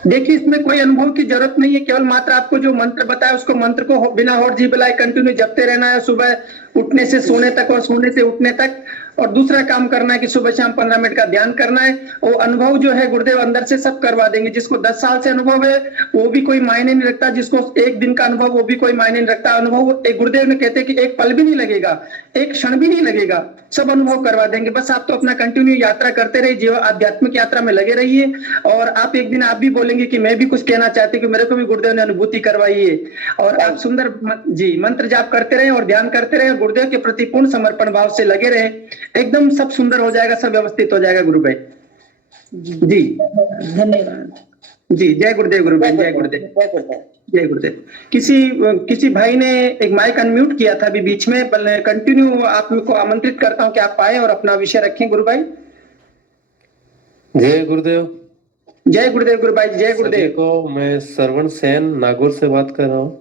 देखिए इसमें कोई अनुभव की जरूरत नहीं है, केवल मात्र आपको जो मंत्र बताया उसको मंत्र को बिना होड़ जी बुलाए कंटिन्यू जपते रहना है, सुबह उठने से सोने तक और सोने से उठने तक। और दूसरा काम करना है कि सुबह शाम 15 मिनट का ध्यान करना है। वो अनुभव जो है गुरुदेव अंदर से सब करवा देंगे। जिसको 10 साल से अनुभव है वो भी कोई मायने नहीं रखता, जिसको एक दिन का अनुभव वो भी कोई मायने नहीं रखता। अनुभव एक गुरुदेव ने कहते कि एक पल भी नहीं लगेगा, एक क्षण भी नहीं लगेगा, सब अनुभव करवा देंगे। बस आप तो अपना कंटिन्यू यात्रा करते रहिए, जीवन आध्यात्मिक यात्रा में लगे रहिए। और आप एक दिन आप भी बोलेंगे कि मैं भी कुछ कहना चाहती कि मेरे को भी गुरुदेव ने अनुभूति करवाई है। और आप सुंदर जी मंत्र जाप करते रहे और ध्यान करते रहे, गुरुदेव के प्रति पूर्ण समर्पण भाव से लगे रहे, एकदम सब सुंदर हो जाएगा, सब व्यवस्थित हो जाएगा गुरु भाई जी। धन्यवाद जी। जय गुरुदेव गुरु भाई। जय गुरुदेव। जय गुरुदेव। किसी भाई ने एक माइक अनम्यूट किया था अभी बीच में, कंटिन्यू आपको आमंत्रित करता हूं कि आप आए और अपना विषय रखें गुरु भाई। जय गुरुदेव। जय गुरुदेव गुरु भाई। जय गुरुदेव को मैं श्रवण सेन नागौर से बात कर रहा हूँ।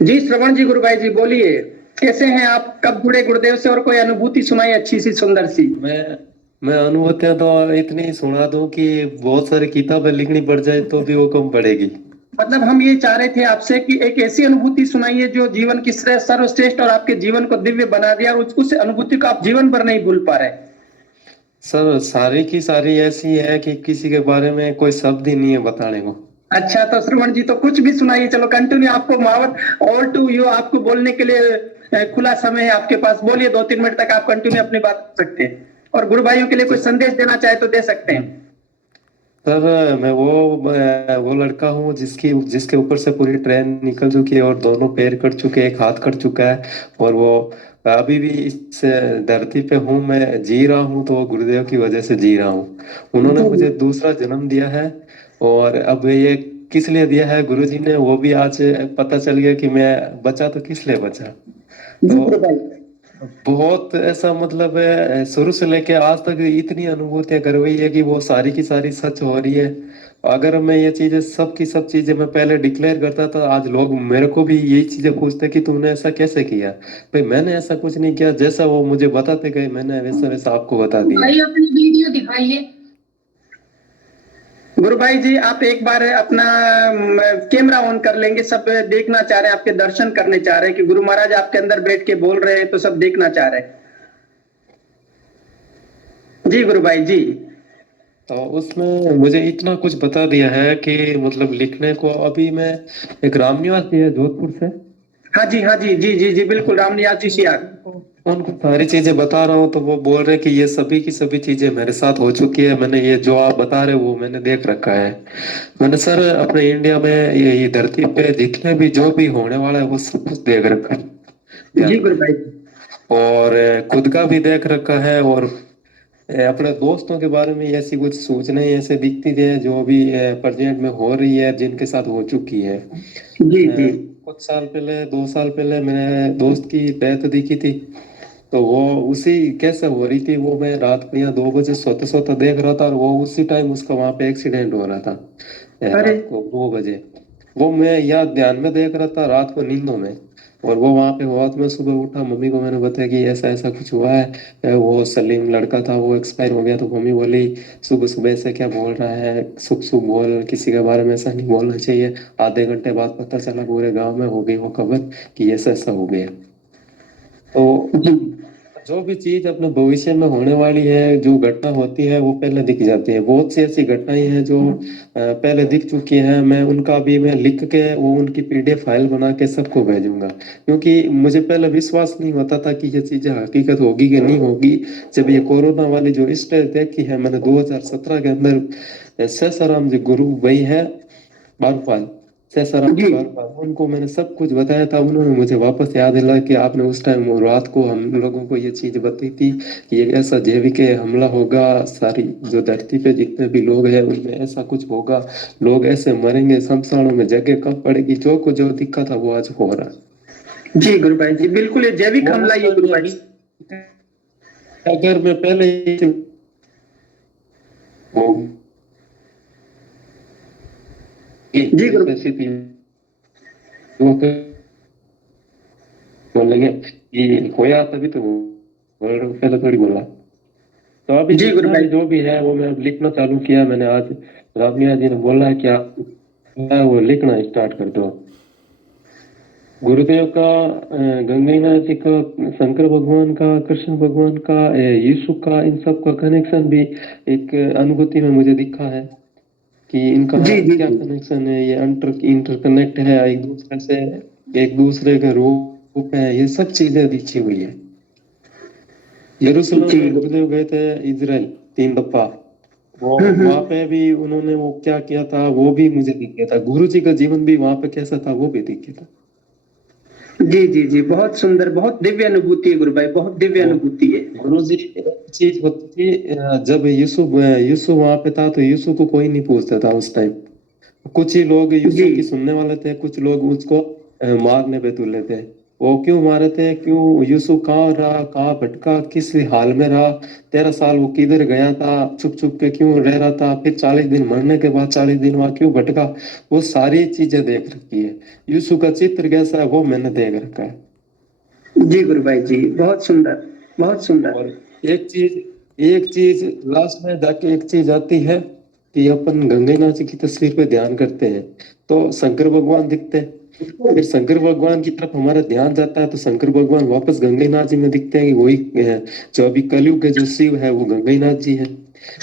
जी श्रवण जी गुरु भाई जी बोलिए, कैसे हैं आप? कब जुड़े गुरुदेव से और कोई अनुभूति सुनाई अच्छी सी सुंदर सी। मैं अनुभूतियां तो इतनी सुना दूं कि बहुत सारी किताबें लिखनी पड़ जाए तो भी वो कम पड़ेगी। मतलब हम ये चाह रहे थे आपसे कि एक ऐसी अनुभूति सुनाइए जो जीवन की सर्वश्रेष्ठ और आपके जीवन को दिव्य बना दिया, और उस अनुभूति को आप जीवन भर नहीं भूल पा रहे। सर सारी की सारी ऐसी है कि किसी के बारे में कोई शब्द ही नहीं है बताने को। अच्छा तो श्रवण जी तो कुछ भी सुनाइए। चलो कंटिन्यू, आपको मावर ऑल टू यू, आपको बोलने के लिए खुला समय है आपके पास। बोलिए 2-3 मिनट तक आप कंटिन्यू अपनी बात कर सकते हैं, और गुरु भाइयों के लिए कोई संदेश देना चाहे तो दे सकते हैं। सर मैं वो लड़का हूँ जिसके ऊपर से पूरी ट्रेन निकल चुकी है और दोनों पैर कट चुके, एक हाथ कट चुका है, और वो अभी भी इस धरती पे हूँ, मैं जी रहा हूँ तो वो गुरुदेव की वजह से जी रहा हूँ। उन्होंने मुझे दूसरा जन्म दिया है, और अब ये किस लिए दिया है गुरुजी ने वो भी आज पता चल गया कि मैं बचा तो किस लिए बचा। तो बहुत ऐसा मतलब है, शुरू से लेके आज तक इतनी अनुभूतियां करवाई है कि वो सारी की सारी सच हो रही है। अगर मैं ये चीजें सब की सब चीजें मैं पहले डिक्लेयर करता था, आज लोग मेरे को भी यही चीजें पूछते कि तुमने ऐसा कैसे किया। भाई मैंने ऐसा कुछ नहीं किया, जैसा वो मुझे बताते गए मैंने वैसा वैसा आपको बता दिया। भाई अपनी वीडियो दिखाइए। गुरु भाई जी आप एक बार अपना कैमरा ऑन कर लेंगे, सब देखना चाह रहे हैं, आपके दर्शन करने चाह रहे हैं कि गुरु महाराज आपके अंदर बैठ के बोल रहे हैं, तो सब देखना चाह रहे हैं। जी गुरु भाई जी। तो उसमें मुझे इतना कुछ बता दिया है कि मतलब लिखने को, अभी मैं एक रामनिवास जी है जोधपुर से। हाँ जी हाँ जी जी जी जी बिल्कुल, रामनिवास जी सियार, उनको सारी चीजें बता रहा हूँ तो वो बोल रहे कि ये सभी की सभी चीजें मेरे साथ हो चुकी है, मैंने ये जो आप बता रहे वो मैंने देख रखा है। मैंने सर अपने इंडिया में ये धरती पे जितने भी जो भी होने वाला है वो सब कुछ देख रखा है जी गुरु भाई, और खुद का भी देख रखा है, और अपने दोस्तों के बारे में ऐसी कुछ सूचनाएं ऐसे दिखती है जो भी प्रेजेंट में हो रही है, जिनके साथ हो चुकी है। जी जी। कुछ साल पहले 2 साल पहले मेरे दोस्त की डेथ दिखी थी, तो वो उसी कैसे हो रही थी, वो मैं रात में 2 बजे सोते सोते देख रहा था, और वो उसी टाइम उसका वहां पे एक्सीडेंट हो रहा था रात को 2 बजे। वो मैं याद ध्यान में देख रहा था रात को नींदों में, और वो वहां पे हुआ तो मैं सुबह उठा, मम्मी को मैंने बताया कि ऐसा ऐसा कुछ हुआ है, वो सलीम लड़का था वो एक्सपायर हो गया। तो मम्मी बोली सुबह सुबह ऐसे क्या बोल रहा है, शुभ शुभ बोल, किसी के बारे में ऐसा नहीं बोलना चाहिए। आधे घंटे बाद पता चला पूरे गांव में हो गई वो खबर कि ऐसा ऐसा हो गया। तो जो भी चीज अपने भविष्य में होने वाली है, जो घटना होती है वो पहले दिख जाती है। बहुत सी ऐसी घटनाएं हैं जो पहले दिख चुकी हैं, मैं उनका भी मैं लिख के वो उनकी पीडीएफ फाइल बना के सबको भेजूंगा, क्योंकि मुझे पहले विश्वास नहीं होता था कि ये चीजें हकीकत होगी कि नहीं होगी। जब ये कोरोना वाली जो स्टेज देखी है मैंने 2017 के अंदर, सैसाराम जी गुरु भाई है बारूपाल, सैसाराम जी बारूपाल, उनको मैंने सब कुछ बताया था। उन्होंने मुझे वापस याद दिलाया कि आपने उस टाइम रात को हम लोगों को ये चीज बताई थी कि ये ऐसा जैविक हमला होगा, सारी जो धरती पे जितने भी लोग हैं उनमें ऐसा कुछ होगा, लोग ऐसे मरेंगे, शमशानों में जगह कम पड़ेगी। जो कुछ जो दिखा था वो आज हो रहा है। जी गुरु भाई जी, बिल्कुल ये जैविक वो हमला उस ये टाइम गुरु मैं भाई। अगर मैं पहले ही वो जी गुरु स्थिति वो बोलेंगे कि होया तभी तो पहले थोड़ी बोला। तो अभी जी गुरु जितना भाई भी जो भी है वो मैं अब लिखना चालू किया मैंने। आज रामिया जी ने बोला है कि आप वो लिखना स्टार्ट कर दो। गुरुदेव का, गंगैनाथ जी का, शंकर भगवान का, कृष्ण भगवान का, यीशु का, इन सब का कनेक्शन भी एक अनुभूति में मुझे दिखा है कि इनका जी जी क्या जी कनेक्शन है, ये इंटरकनेक्ट है एक दूसरे से, एक दूसरे का रूप है, ये सब चीजें दिखी हुई है। यरूशलेम जी में गुरुदेव गए थे इजराइल 3 दफा, वो वहां पे भी उन्होंने वो क्या किया था वो भी मुझे दिख गया था। गुरु जी का जीवन भी वहां पे कैसा था वो भी दिख गया था। जी जी जी, बहुत सुंदर, बहुत दिव्य अनुभूति है गुरु भाई, बहुत दिव्य वो अनुभूति है। गुरु जी एक चीज होती थी, जब यीशु यीशु वहां पे था तो यीशु को कोई नहीं पूछता था उस टाइम। कुछ ही लोग जी यीशु की सुनने वाले थे, कुछ लोग उसको मारने पे तुले थे। वो क्यों मारे थे, क्यों यीशु कहाँ रहा, कहाँ भटका, किस हाल में रहा, 13 साल वो किधर गया था, छुप छुप के क्यों रह रहा था, फिर 40 दिन मरने के बाद 40 दिन वहां क्यों भटका, वो सारी चीजें देख रखी है। यीशु का चित्र कैसा है वो मैंने देख रखा है। जी गुरु भाई जी, बहुत सुंदर, बहुत सुंदर। और एक चीज लास्ट में जाके एक चीज आती है कि अपन गंगैनाथ जी की तस्वीर पे ध्यान करते हैं तो शंकर भगवान दिखते हैं। फिर शंकर भगवान की तरफ हमारा ध्यान जाता है तो शंकर भगवान वापस गंगैनाथ जी में दिखते हैं कि वही जो अभी कलयुग के जो शिव है वो गंगैनाथ जी है।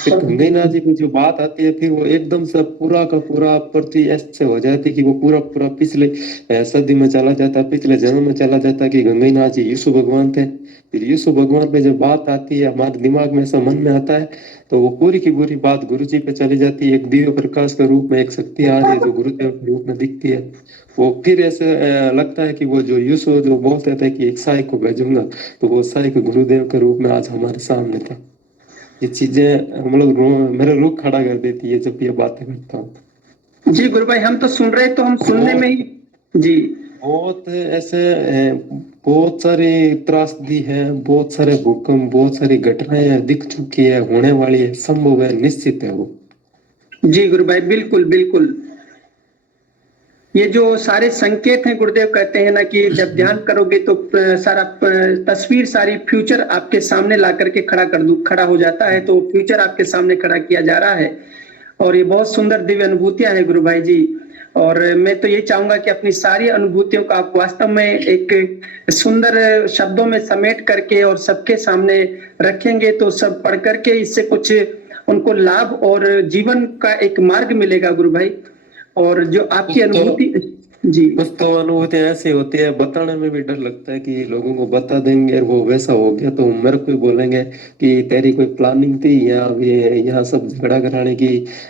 फिर गंगैनाथ जी की जो बात आती है फिर वो एकदम से पूरा का पूरा प्रति ऐसे हो जाती है कि वो पूरा पूरा पिछले सदी में चला जाता है, पिछले जन्म में चला जाता है कि गंगैनाथ जी यीशु भगवान थे। फिर यीशु भगवान पे जब बात आती है हमारे दिमाग में ऐसा मन में आता है तो वो पूरी की पूरी बात गुरु जी पे चली जाती है। एक दिव्य प्रकाश के रूप में एक शक्ति आ रही है जो गुरुदेव के रूप में दिखती है। वो फिर ऐसे लगता है कि वो जो यीशु जो बोलते थे कि एक साई को भेजूंगा तो वो साई को गुरुदेव के रूप में आज हमारे सामने था। ये चीजें हम लोग मेरा रूह खड़ा कर देती है जब ये बातें करता हूँ। जी गुरु भाई, हम तो सुन रहे तो हम सुनने में ही जी बहुत ऐसे बहुत सारी त्रासदी है, बहुत सारे भूकंप, बहुत सारी घटनाएं दिख चुकी है, होने वाली है, संभव है, निश्चित है वो। जी गुरु भाई, बिल्कुल बिल्कुल। ये जो सारे संकेत हैं, गुरुदेव कहते हैं ना कि जब ध्यान करोगे तो सारा तस्वीर, सारी फ्यूचर आपके सामने ला करके खड़ा हो जाता है। तो फ्यूचर आपके सामने खड़ा किया जा रहा है और ये बहुत सुंदर दिव्य अनुभूतियां हैं गुरु भाई जी। और मैं तो ये चाहूंगा कि अपनी सारी अनुभूतियों को आप वास्तव में एक सुंदर शब्दों में समेट करके और सबके सामने रखेंगे तो सब पढ़ करके इससे कुछ उनको लाभ और जीवन का एक मार्ग मिलेगा गुरु भाई। और जो आपकी अनुभूति जी, कुछ तो अनुभूति ऐसी होती है बताने में भी डर लगता है कि लोगों को बता देंगे वो वैसा हो गया तो मेरे को बोलेंगे कि तेरी कोई प्लानिंग थी या यहाँ सब झगड़ा कराने की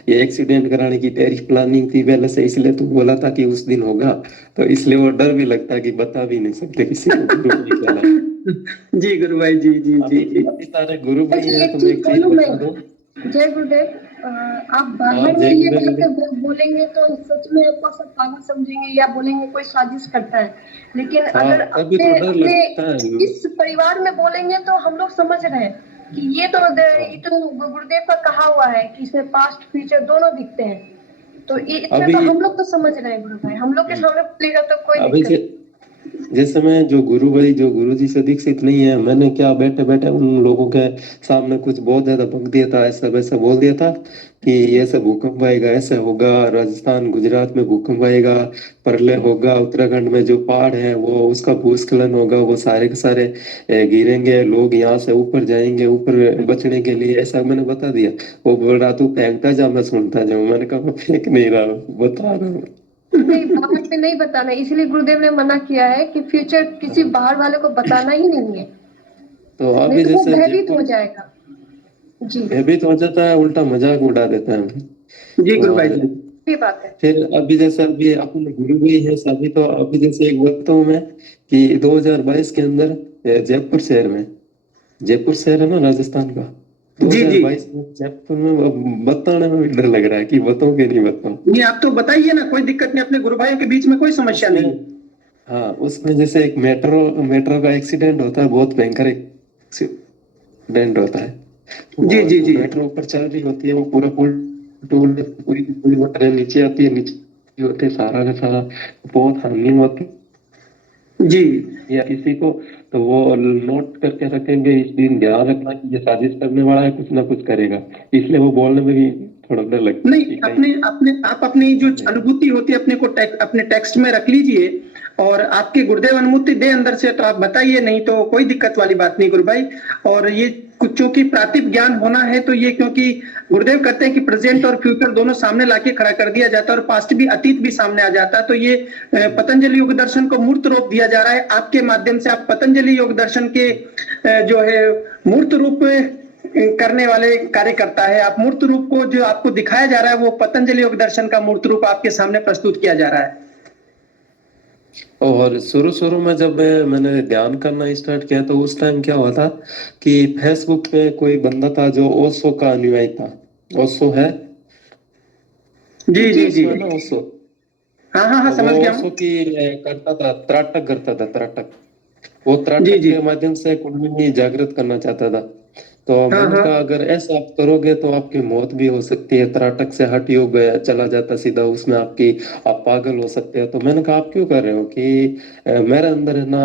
या एक्सीडेंट कराने की तेरी प्लानिंग थी पहले से, इसलिए तू बोला था कि उस दिन होगा। तो इसलिए वो डर भी लगता है कि बता भी नहीं सकते किसी को। जी गुरु भाई जी जी जी जी। सारे गुरु भाई हैं तो मैं एक चीज बता दूं। जय गुरुदेव। आप बाहर में ये बातें बोलेंगे तो सच में आपको सब पागल समझेंगे या बोलेंगे कोई साजिश करता है, लेकिन अगर अपने इस परिवार में बोलेंगे तो हम लोग समझ रहे हैं कि ये तो गुरुदेव का कहा हुआ है कि इसमें पास्ट फ्यूचर दोनों दिखते हैं। तो इतना अभी तो हम लोग तो समझ रहे हैं गुरु भाई, हम लोग के सामने बोलेगा तो कोई अभी दिक्कत जैसे मैं जो गुरु भाई जो गुरु जी से दीक्षित नहीं है, मैंने क्या बैठे बैठे उन लोगों के सामने कुछ बहुत ज्यादा बक दिया था, ऐसा वैसा बोल दिया था कि ये सब भूकंप आएगा, ऐसे होगा, राजस्थान गुजरात में भूकंप आएगा, प्रलय होगा, उत्तराखंड में जो पहाड़ है वो उसका भूस्खलन होगा, वो सारे के सारे गिरेंगे, लोग यहाँ से ऊपर जाएंगे, ऊपर बचने के लिए, ऐसा मैंने बता दिया। वो बोल रहा तू फेंकता जा, मैं सुनता जाऊं। मैंने कहा मैं फेंक नहीं रहा हूँ, बता रहा हूँ। नहीं, बाहर में नहीं बताना, इसलिए गुरुदेव ने मना किया है कि फ्यूचर किसी बाहर वाले को बताना ही नहीं है, तो नहीं अभी तो वो जैसे भयभीत हो जाएगा। जी, भयभीत हो जाता है, उल्टा मजाक उड़ा देता है। जी गुरु भाई और जी। ये बात है। फिर अभी जैसे अभी अपने गुरु भी है सभी, तो अभी जैसे एक बताऊं मैं कि 2022 के अंदर जयपुर शहर है ना राजस्थान का, जी जी 2022 में जयपुर में अब बताने में भी डर लग रहा है कि बताऊं कि नहीं बताऊं। नहीं, आप तो बताइए ना, कोई दिक्कत नहीं, अपने गुरु भाइयों के बीच में कोई समस्या नहीं। हाँ, उसमें जैसे एक मेट्रो का एक्सीडेंट होता है, बहुत भयंकर एक्सीडेंट होता है। जी जी जी मेट्रो ऊपर चल रही होती है, वो पूरा पूरी पूरी वो ट्रेन नीचे आती है, नीचे होते हैं, सारा का सारा बहुत हानि होती जी या किसी को, तो वो नोट करके रखेंगे, इस दिन ध्यान रखना कि ये साजिश करने वाला है, कुछ ना कुछ करेगा, इसलिए वो बोलने में भी थोड़ा डर लगता है। नहीं, आप अपनी जो अनुभूति होती है अपने टेक्स्ट में रख लीजिए, और आपके गुरुदेव अनुमति दे अंदर से तो आप बताइए, नहीं तो कोई दिक्कत वाली बात नहीं गुरु भाई। और ये कुछ चूंकि प्रातिभ ज्ञान होना है, तो ये क्योंकि गुरुदेव कहते हैं कि प्रेजेंट और फ्यूचर दोनों सामने लाके खड़ा कर दिया जाता है, और पास्ट भी अतीत भी सामने आ जाता है, तो ये पतंजलि योग दर्शन को मूर्त रूप दिया जा रहा है आपके माध्यम से। आप पतंजलि योग दर्शन के जो है मूर्त रूप करने वाले कार्यकर्ता है, आप मूर्त रूप को जो आपको दिखाया जा रहा है, वो पतंजलि योग दर्शन का मूर्त रूप आपके सामने प्रस्तुत किया जा रहा है। और शुरू में जब मैंने ध्यान करना स्टार्ट किया, तो उस टाइम क्या हुआ था कि फेसबुक पे कोई बंदा था जो ओशो का अनुयायी था। ओशो है, जी जी जी, ना ओशो, हाँ समझ गया। ओशो की करता था, त्राटक। वो त्राटक के माध्यम से कुंडलिनी जागृत करना चाहता था। तो मैंने कहा अगर ऐसा आप करोगे तो आपकी मौत भी हो सकती है, त्राटक से हट योग चला जाता सीधा, उसमें आप पागल हो सकते हैं। तो मैंने कहा आप क्यों कर रहे हो कि मेरे अंदर है ना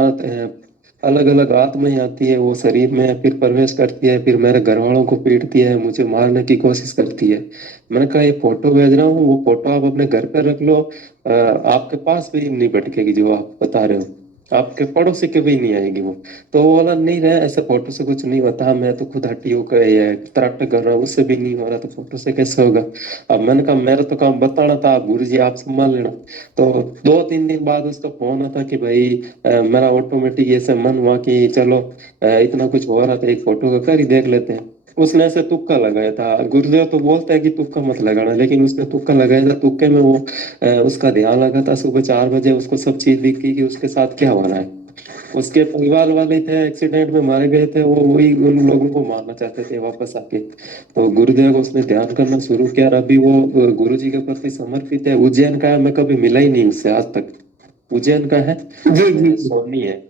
अलग अलग आत्माएं आती है, वो शरीर में फिर प्रवेश करती है, फिर मेरे घर वालों को पीटती है, मुझे मारने की कोशिश करती है। मैंने कहा ये फोटो भेज रहा हूँ, वो फोटो आप अपने घर पर रख लो, आपके पास भी नहीं भटकेगी जो आप बता रहे हो, आपके पड़ोसी के भी नहीं आएगी वो। तो वो वाला नहीं रहा, ऐसे फोटो से कुछ नहीं होता, मैं तो खुद हड्डी होकर त्राटक कर रहा हूँ, उससे भी नहीं हो रहा, तो फोटो से कैसे होगा। अब मैंने कहा मेरा तो काम बताना था, गुरु जी आप संभाल लेना। तो 2-3 दिन बाद उसका फोन आता कि भाई मेरा ऑटोमेटिक ऐसे मन हुआ कि चलो इतना कुछ हो रहा था, एक फोटो का कर ही देख लेते हैं। उसने ऐसे तुक्का लगाया था, गुरुदेव तो बोलता है कि तुक्का मत लगाना, लेकिन उसने तुक्का लगाया था। तुक्के में वो उसका ध्यान लगा था, सुबह 4 बजे उसको सब चीज दिख गई कि उसके साथ क्या हो रहा है। उसके परिवार वाले थे, एक्सीडेंट में मारे गए थे, वो वही उन लोगों को मारना चाहते थे वापस आके। तो गुरुदेव को उसने ध्यान करना शुरू किया, और अभी वो गुरु जी के प्रति समर्पित है। उज्जैन का है, मैं कभी मिला ही नहीं उससे आज तक, उज्जैन का है, सोनी है।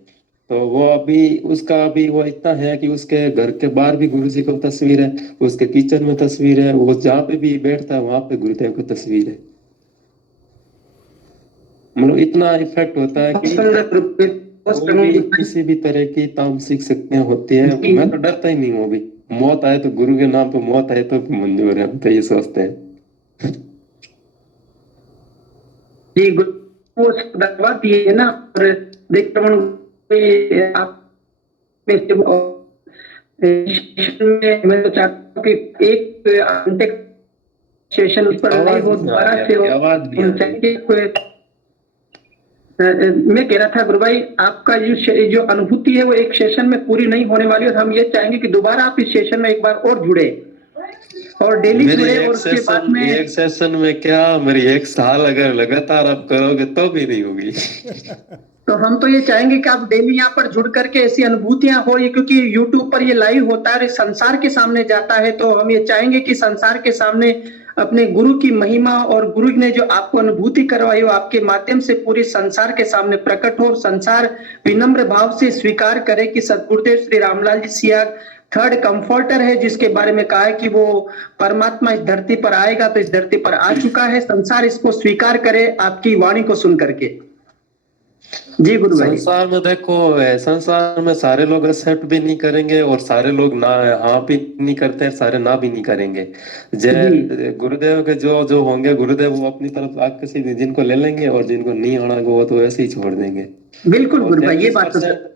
तो वो अभी उसका अभी वो इतना है कि उसके घर के बाहर भी गुरु जी की तस्वीर है, उसके किचन में तस्वीर है, वो जहाँ पे भी बैठता है वहां पे गुरुदेव की तस्वीर है। मतलब इतना इफेक्ट होता है कि कोई भी किसी भी तरह की तामसिक शक्तियां होती है, मैं तो डरता ही नहीं हूँ। अभी मौत आए तो गुरु के नाम पे मौत आए तो मंजूर है, हम तो ये सोचते हैं। जी गुरु दरबार दिए है ना, और देख आप मैं तो चाहता हूँ कि एक सेशन पर लाइव हो, दोबारा से मैं कह रहा था गुरु भाई, आपका जो अनुभूति है वो एक सेशन में पूरी नहीं होने वाली, और हम ये चाहेंगे कि दोबारा आप इस सेशन में एक बार और जुड़े और डेली जुड़े। और उसके बाद में एक सेशन में क्या, मेरी 1 साल अगर लगातार आप करोगे तो भी नहीं होगी। तो हम तो ये चाहेंगे कि आप डेली यहाँ पर जुड़ करके ऐसी अनुभूतियां हो, ये क्योंकि YouTube पर ये लाइव होता है, संसार के सामने जाता है, तो हम ये चाहेंगे कि संसार के सामने अपने गुरु की महिमा और गुरु ने जो आपको अनुभूति करवाई हो आपके माध्यम से पूरे संसार के सामने प्रकट हो, और संसार विनम्र भाव से स्वीकार करे कि सदगुरुदेव श्री रामलाल जी सिया थर्ड कंफर्टर है, जिसके बारे में कहा है कि वो परमात्मा इस धरती पर आएगा, तो इस धरती पर आ चुका है, संसार इसको स्वीकार करे आपकी वाणी को सुन करके। जी गुरु भाई। संसार में देखो, संसार में सारे लोग एक्सेप्ट भी नहीं करेंगे और सारे लोग ना हाँ भी नहीं करते हैं, सारे ना भी नहीं करेंगे। जय गुरुदेव के जो जो होंगे गुरुदेव, वो अपनी तरफ आग किसी जिनको ले लेंगे और जिनको नहीं आना वो तो ऐसे ही छोड़ देंगे। बिल्कुल और गुरु भाई, ये बात तो 33%,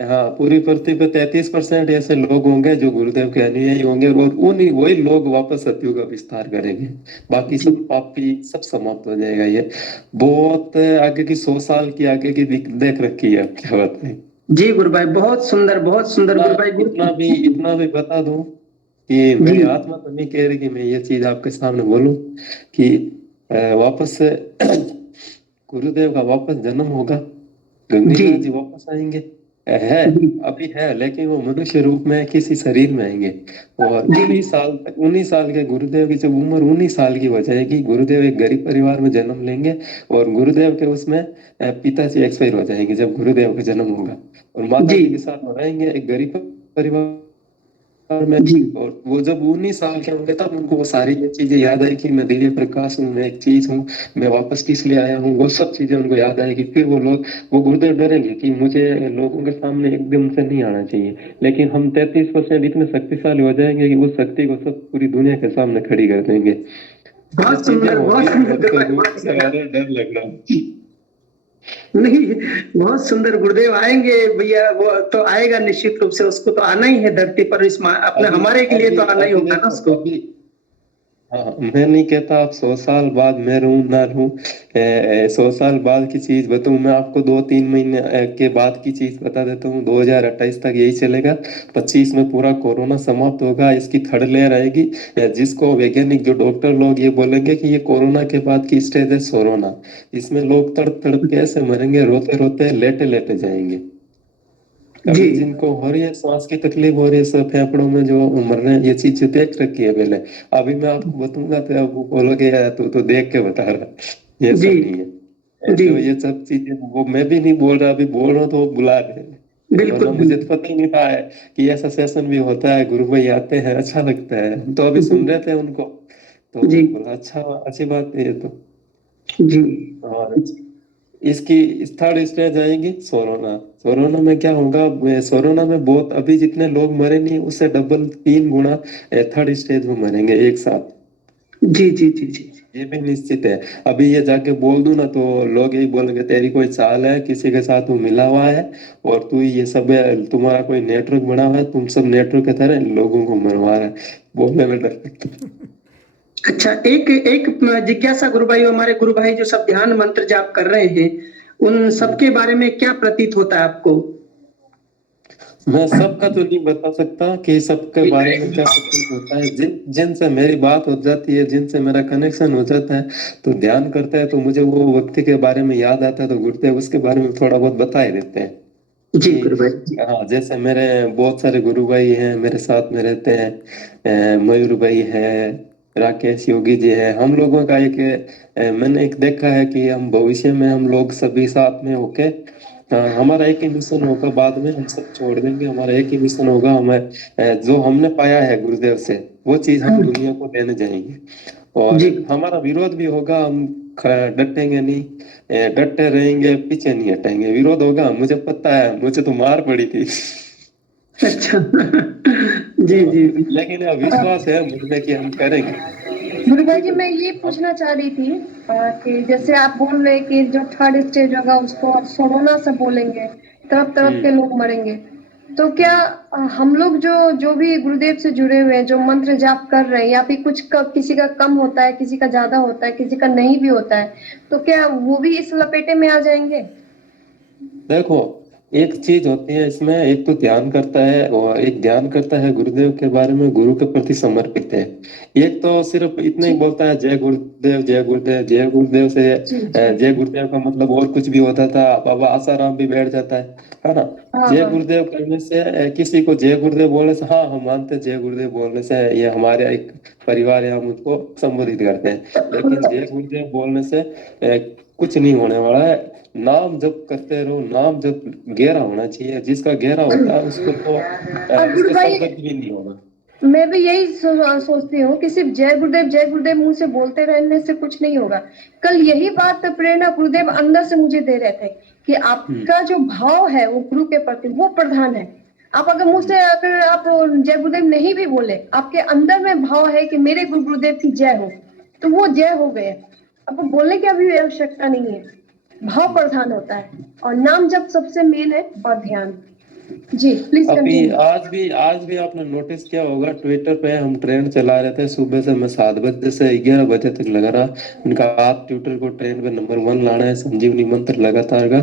हाँ, पूरी पृथ्वी पे 33% ऐसे लोग होंगे जो गुरुदेव के अनुयायी होंगे और उन्हीं वही लोग वापस सतयुग का विस्तार करेंगे। बाकी सब पापी सब समाप्त हो जाएगा। ये बहुत आगे की 100 साल की आगे की देख रखी है, क्या बात है। जी गुरु भाई, बहुत सुंदर गुरु भाई। इतना भी बता दूं कि मेरी आत्मा तो नहीं कह रही कि मैं ये चीज आपके सामने बोलूं कि वापस से गुरुदेव का वापस जन्म होगा, गंगेनाथ जी वापस आएंगे, है अभी है, लेकिन वो मनुष्य रूप में किसी शरीर में आएंगे। और 19 साल के गुरुदेव की जब उम्र 19 साल की हो जाएगी, गुरुदेव एक गरीब परिवार में जन्म लेंगे और गुरुदेव के उसमें पिताजी एक्सपायर हो जाएंगे जब गुरुदेव का जन्म होगा, और माता जी के साथ रहेंगे एक गरीब परिवार में। और वो जब 19 साल के होंगे तब उनको वो सारी ये चीजें याद आई कि मैं दिव्य प्रकाश हूँ, मैं एक चीज हूँ, मैं वापस किस लिए आया हूँ, वो सब चीजें उनको याद आएगी। फिर वो गुरुदेव डरेंगे कि मुझे लोगों के सामने एकदम से नहीं आना चाहिए, लेकिन हम 33% इतने शक्तिशाली हो जाएंगे कि उस शक्ति को सब पूरी दुनिया के सामने खड़ी कर देंगे। बहुत सुंदर, बहुत सुंदर। डर लग रहा नहीं, बहुत सुंदर। गुरुदेव आएंगे भैया, वो तो आएगा निश्चित रूप से, उसको तो आना ही है धरती पर, इस अपने हमारे के लिए तो आना ही होगा ना उसको। हाँ, मैं नहीं कहता आप 100 साल बाद मैं रहूं ना रहूं, 100 साल बाद की चीज बताऊं मैं आपको, 2-3 महीने के बाद की चीज बता देता हूँ। 2028 तक यही चलेगा, 25 में पूरा कोरोना समाप्त होगा, इसकी थर्ड लेयर आएगी, जिसको वैज्ञानिक जो डॉक्टर लोग ये बोलेंगे कि ये कोरोना के बाद की स्टेज है सोरोना। इसमें लोग तड़प तड़प के ऐसे मरेंगे, रोते रोते लेटे लेटे जाएंगे। अभी जिनको हो रही है सांस की तकलीफ हो रही है, सब फेफड़ों में जो मर रहे हैं, ये चीज देख रखी है पहले। अभी मैं आपको बताऊंगा तो आप बोलोगे यार तू तो देख के बता रहा, ये सब नहीं है। तो ये सब चीजें वो मैं भी नहीं बोल रहा, अभी बोल रहा हूँ तो वो बुला रहे हैं। बिल्कुल, मुझे तो पता ही नहीं था है कि ऐसा सेशन भी होता है, गुरु भाई आते हैं, अच्छा लगता है। तो अभी सुन रहे थे उनको तो बोला अच्छा, अच्छी बात है ये तो। और इसकी थर्ड स्टेज आएगी सोरोना। सोरोना में क्या होगा, सोरोना में बहुत अभी जितने लोग मरे नहीं उससे डबल 3 गुना थर्ड स्टेज में मरेंगे एक साथ। जी जी जी जी, ये भी निश्चित है। अभी ये जाके बोल दूं ना तो लोग यही बोलेंगे तेरी कोई चाल है, किसी के साथ तू मिला हुआ है और तू ये सब तुम्हारा कोई नेटवर्क बना हुआ है, तुम सब नेटवर्क के तरह लोगों को मरवा रहा है। बोलने में डर लगता। अच्छा, एक जिज्ञासा गुरु भाई, हमारे गुरु भाई जो सब ध्यान मंत्र जाप कर रहे हैं, उन सबके बारे में क्या प्रतीत होता है आपको? मैं सबका तो नहीं बता सकता कि सबके बारे में क्या प्रतीत होता है। जिनसे मेरी बात हो जाती है, जिनसे मेरा कनेक्शन हो जाता है, तो ध्यान करता है तो मुझे वो व्यक्ति के बारे में याद आता है, तो गुरुदेव उसके बारे में थोड़ा बहुत बता ही देते हैं। जी गुरु भाई। हाँ, जैसे मेरे बहुत सारे गुरु भाई हैं मेरे साथ में रहते हैं, मयूर भाई है, राकेश योगी जी है। हम लोगों का मैंने एक देखा है कि हम भविष्य में हम लोग सभी साथ में होके हमारा एक ही मिशन होगा, बाद में हम सब छोड़ देंगे, हमारा एक ही मिशन होगा, हमें जो हमने पाया है गुरुदेव से वो चीज हम दुनिया को देने जाएंगे। और हमारा विरोध भी होगा, हम डटेंगे नहीं, डटे रहेंगे, पीछे नहीं हटेंगे। विरोध होगा, मुझे पता है, मुझे तो मार पड़ी थी। अच्छा जी जी, लेकिन विश्वास है मुझमें कि हम करेंगे। गुरु भाई जी, मैं ये पूछना चाह रही थी कि जैसे आप बोल रहे कि जो थर्ड स्टेज होगा उसको आप सोरोना से बोलेंगे, तरफ तरफ के लोग मरेंगे, तो क्या हम लोग जो भी गुरुदेव से जुड़े हुए हैं, जो मंत्र जाप कर रहे हैं, या फिर किसी का कम होता है, किसी का ज्यादा होता है, किसी का नहीं भी होता है, तो क्या वो भी इस लपेटे में आ जाएंगे? देखो, एक चीज होती है इसमें, एक तो ध्यान करता है और एक ध्यान करता है गुरुदेव के बारे में, गुरु के प्रति समर्पित है। एक तो सिर्फ इतना ही बोलता है जय गुरुदेव जय गुरुदेव जय गुरुदेव से जय गुरुदेव का मतलब और कुछ भी होता था, बाबा आसाराम भी बैठ जाता है ना। जय गुरुदेव करने से, किसी को जय गुरुदेव बोलने से, हाँ हम मानते हैं जय गुरुदेव बोलने से ये हमारे एक परिवार है, हम उसको संबोधित करते हैं। लेकिन जय गुरुदेव बोलने से कुछ नहीं होने वाला है। नाम जप करते रहो, नाम जप गहरा होना चाहिए, जिसका गहरा होता है उसको तो और गुरु उसको भाई सब दर्द भी नहीं होगा। मैं भी यही सोचती हूँ कि सिर्फ जय गुरुदेव मुंह से बोलते रहने से कुछ नहीं होगा। कल यही बात प्रेरणा गुरुदेव अंदर से मुझे दे रहे थे कि आपका जो भाव है वो गुरु के प्रति वो प्रधान है। आप अगर मुझसे अगर आप जय गुरुदेव नहीं भी बोले, आपके अंदर में भाव है कि मेरे गुरुदेव की जय हो, तो वो जय हो गए। आपको बोलने की अभी आवश्यकता नहीं है, भाव प्रधान होता है और नाम जब सबसे मेन है और ध्यान। जी प्लीज अभी कंटिन्यू। आज भी आपने नोटिस किया होगा, ट्विटर पे हम ट्रेंड चला रहे थे सुबह से, मैं 7 बजे से 11 बजे तक लगा रहा। उनका आप ट्विटर को ट्रेंड पे नंबर 1 लाना है, संजीवनी मंत्र लगातार का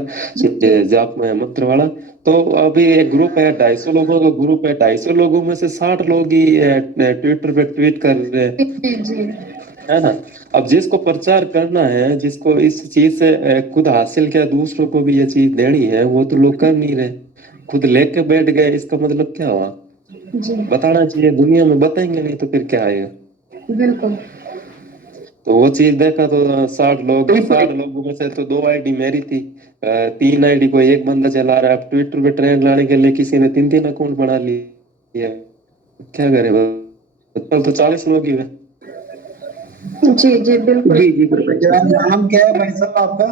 जाप में मंत्र वाला। तो अभी एक ग्रुप है 250 लोगों का ग्रुप है, 250 लोगों में से 60 लोग ही ट्विटर पे ट्वीट कर रहे हैं, जी है ना। अब जिसको प्रचार करना है, जिसको इस चीज से खुद हासिल किया, दूसरों को भी ये चीज देनी है, वो तो लोग कर नहीं रहे, खुद लेके बैठ गए। इसका मतलब क्या हुआ? जी बताना चाहिए, दुनिया में बताएंगे नहीं तो फिर क्या आएगा। बिल्कुल। तो वो चीज देखा तो 60 लोगों में से तो 2 आईडी मेरी थी, 3 आईडी कोई एक बंदा चला रहा है। अब ट्विटर पे ट्रेंड लाने के लिए किसी ने 3 अकाउंट बना लिए, क्या करे, तो 40 लोग ही हुए। जी बिल्कुल। जी गुरु भाई। क्या नाम क्या है भाई साहब आपका?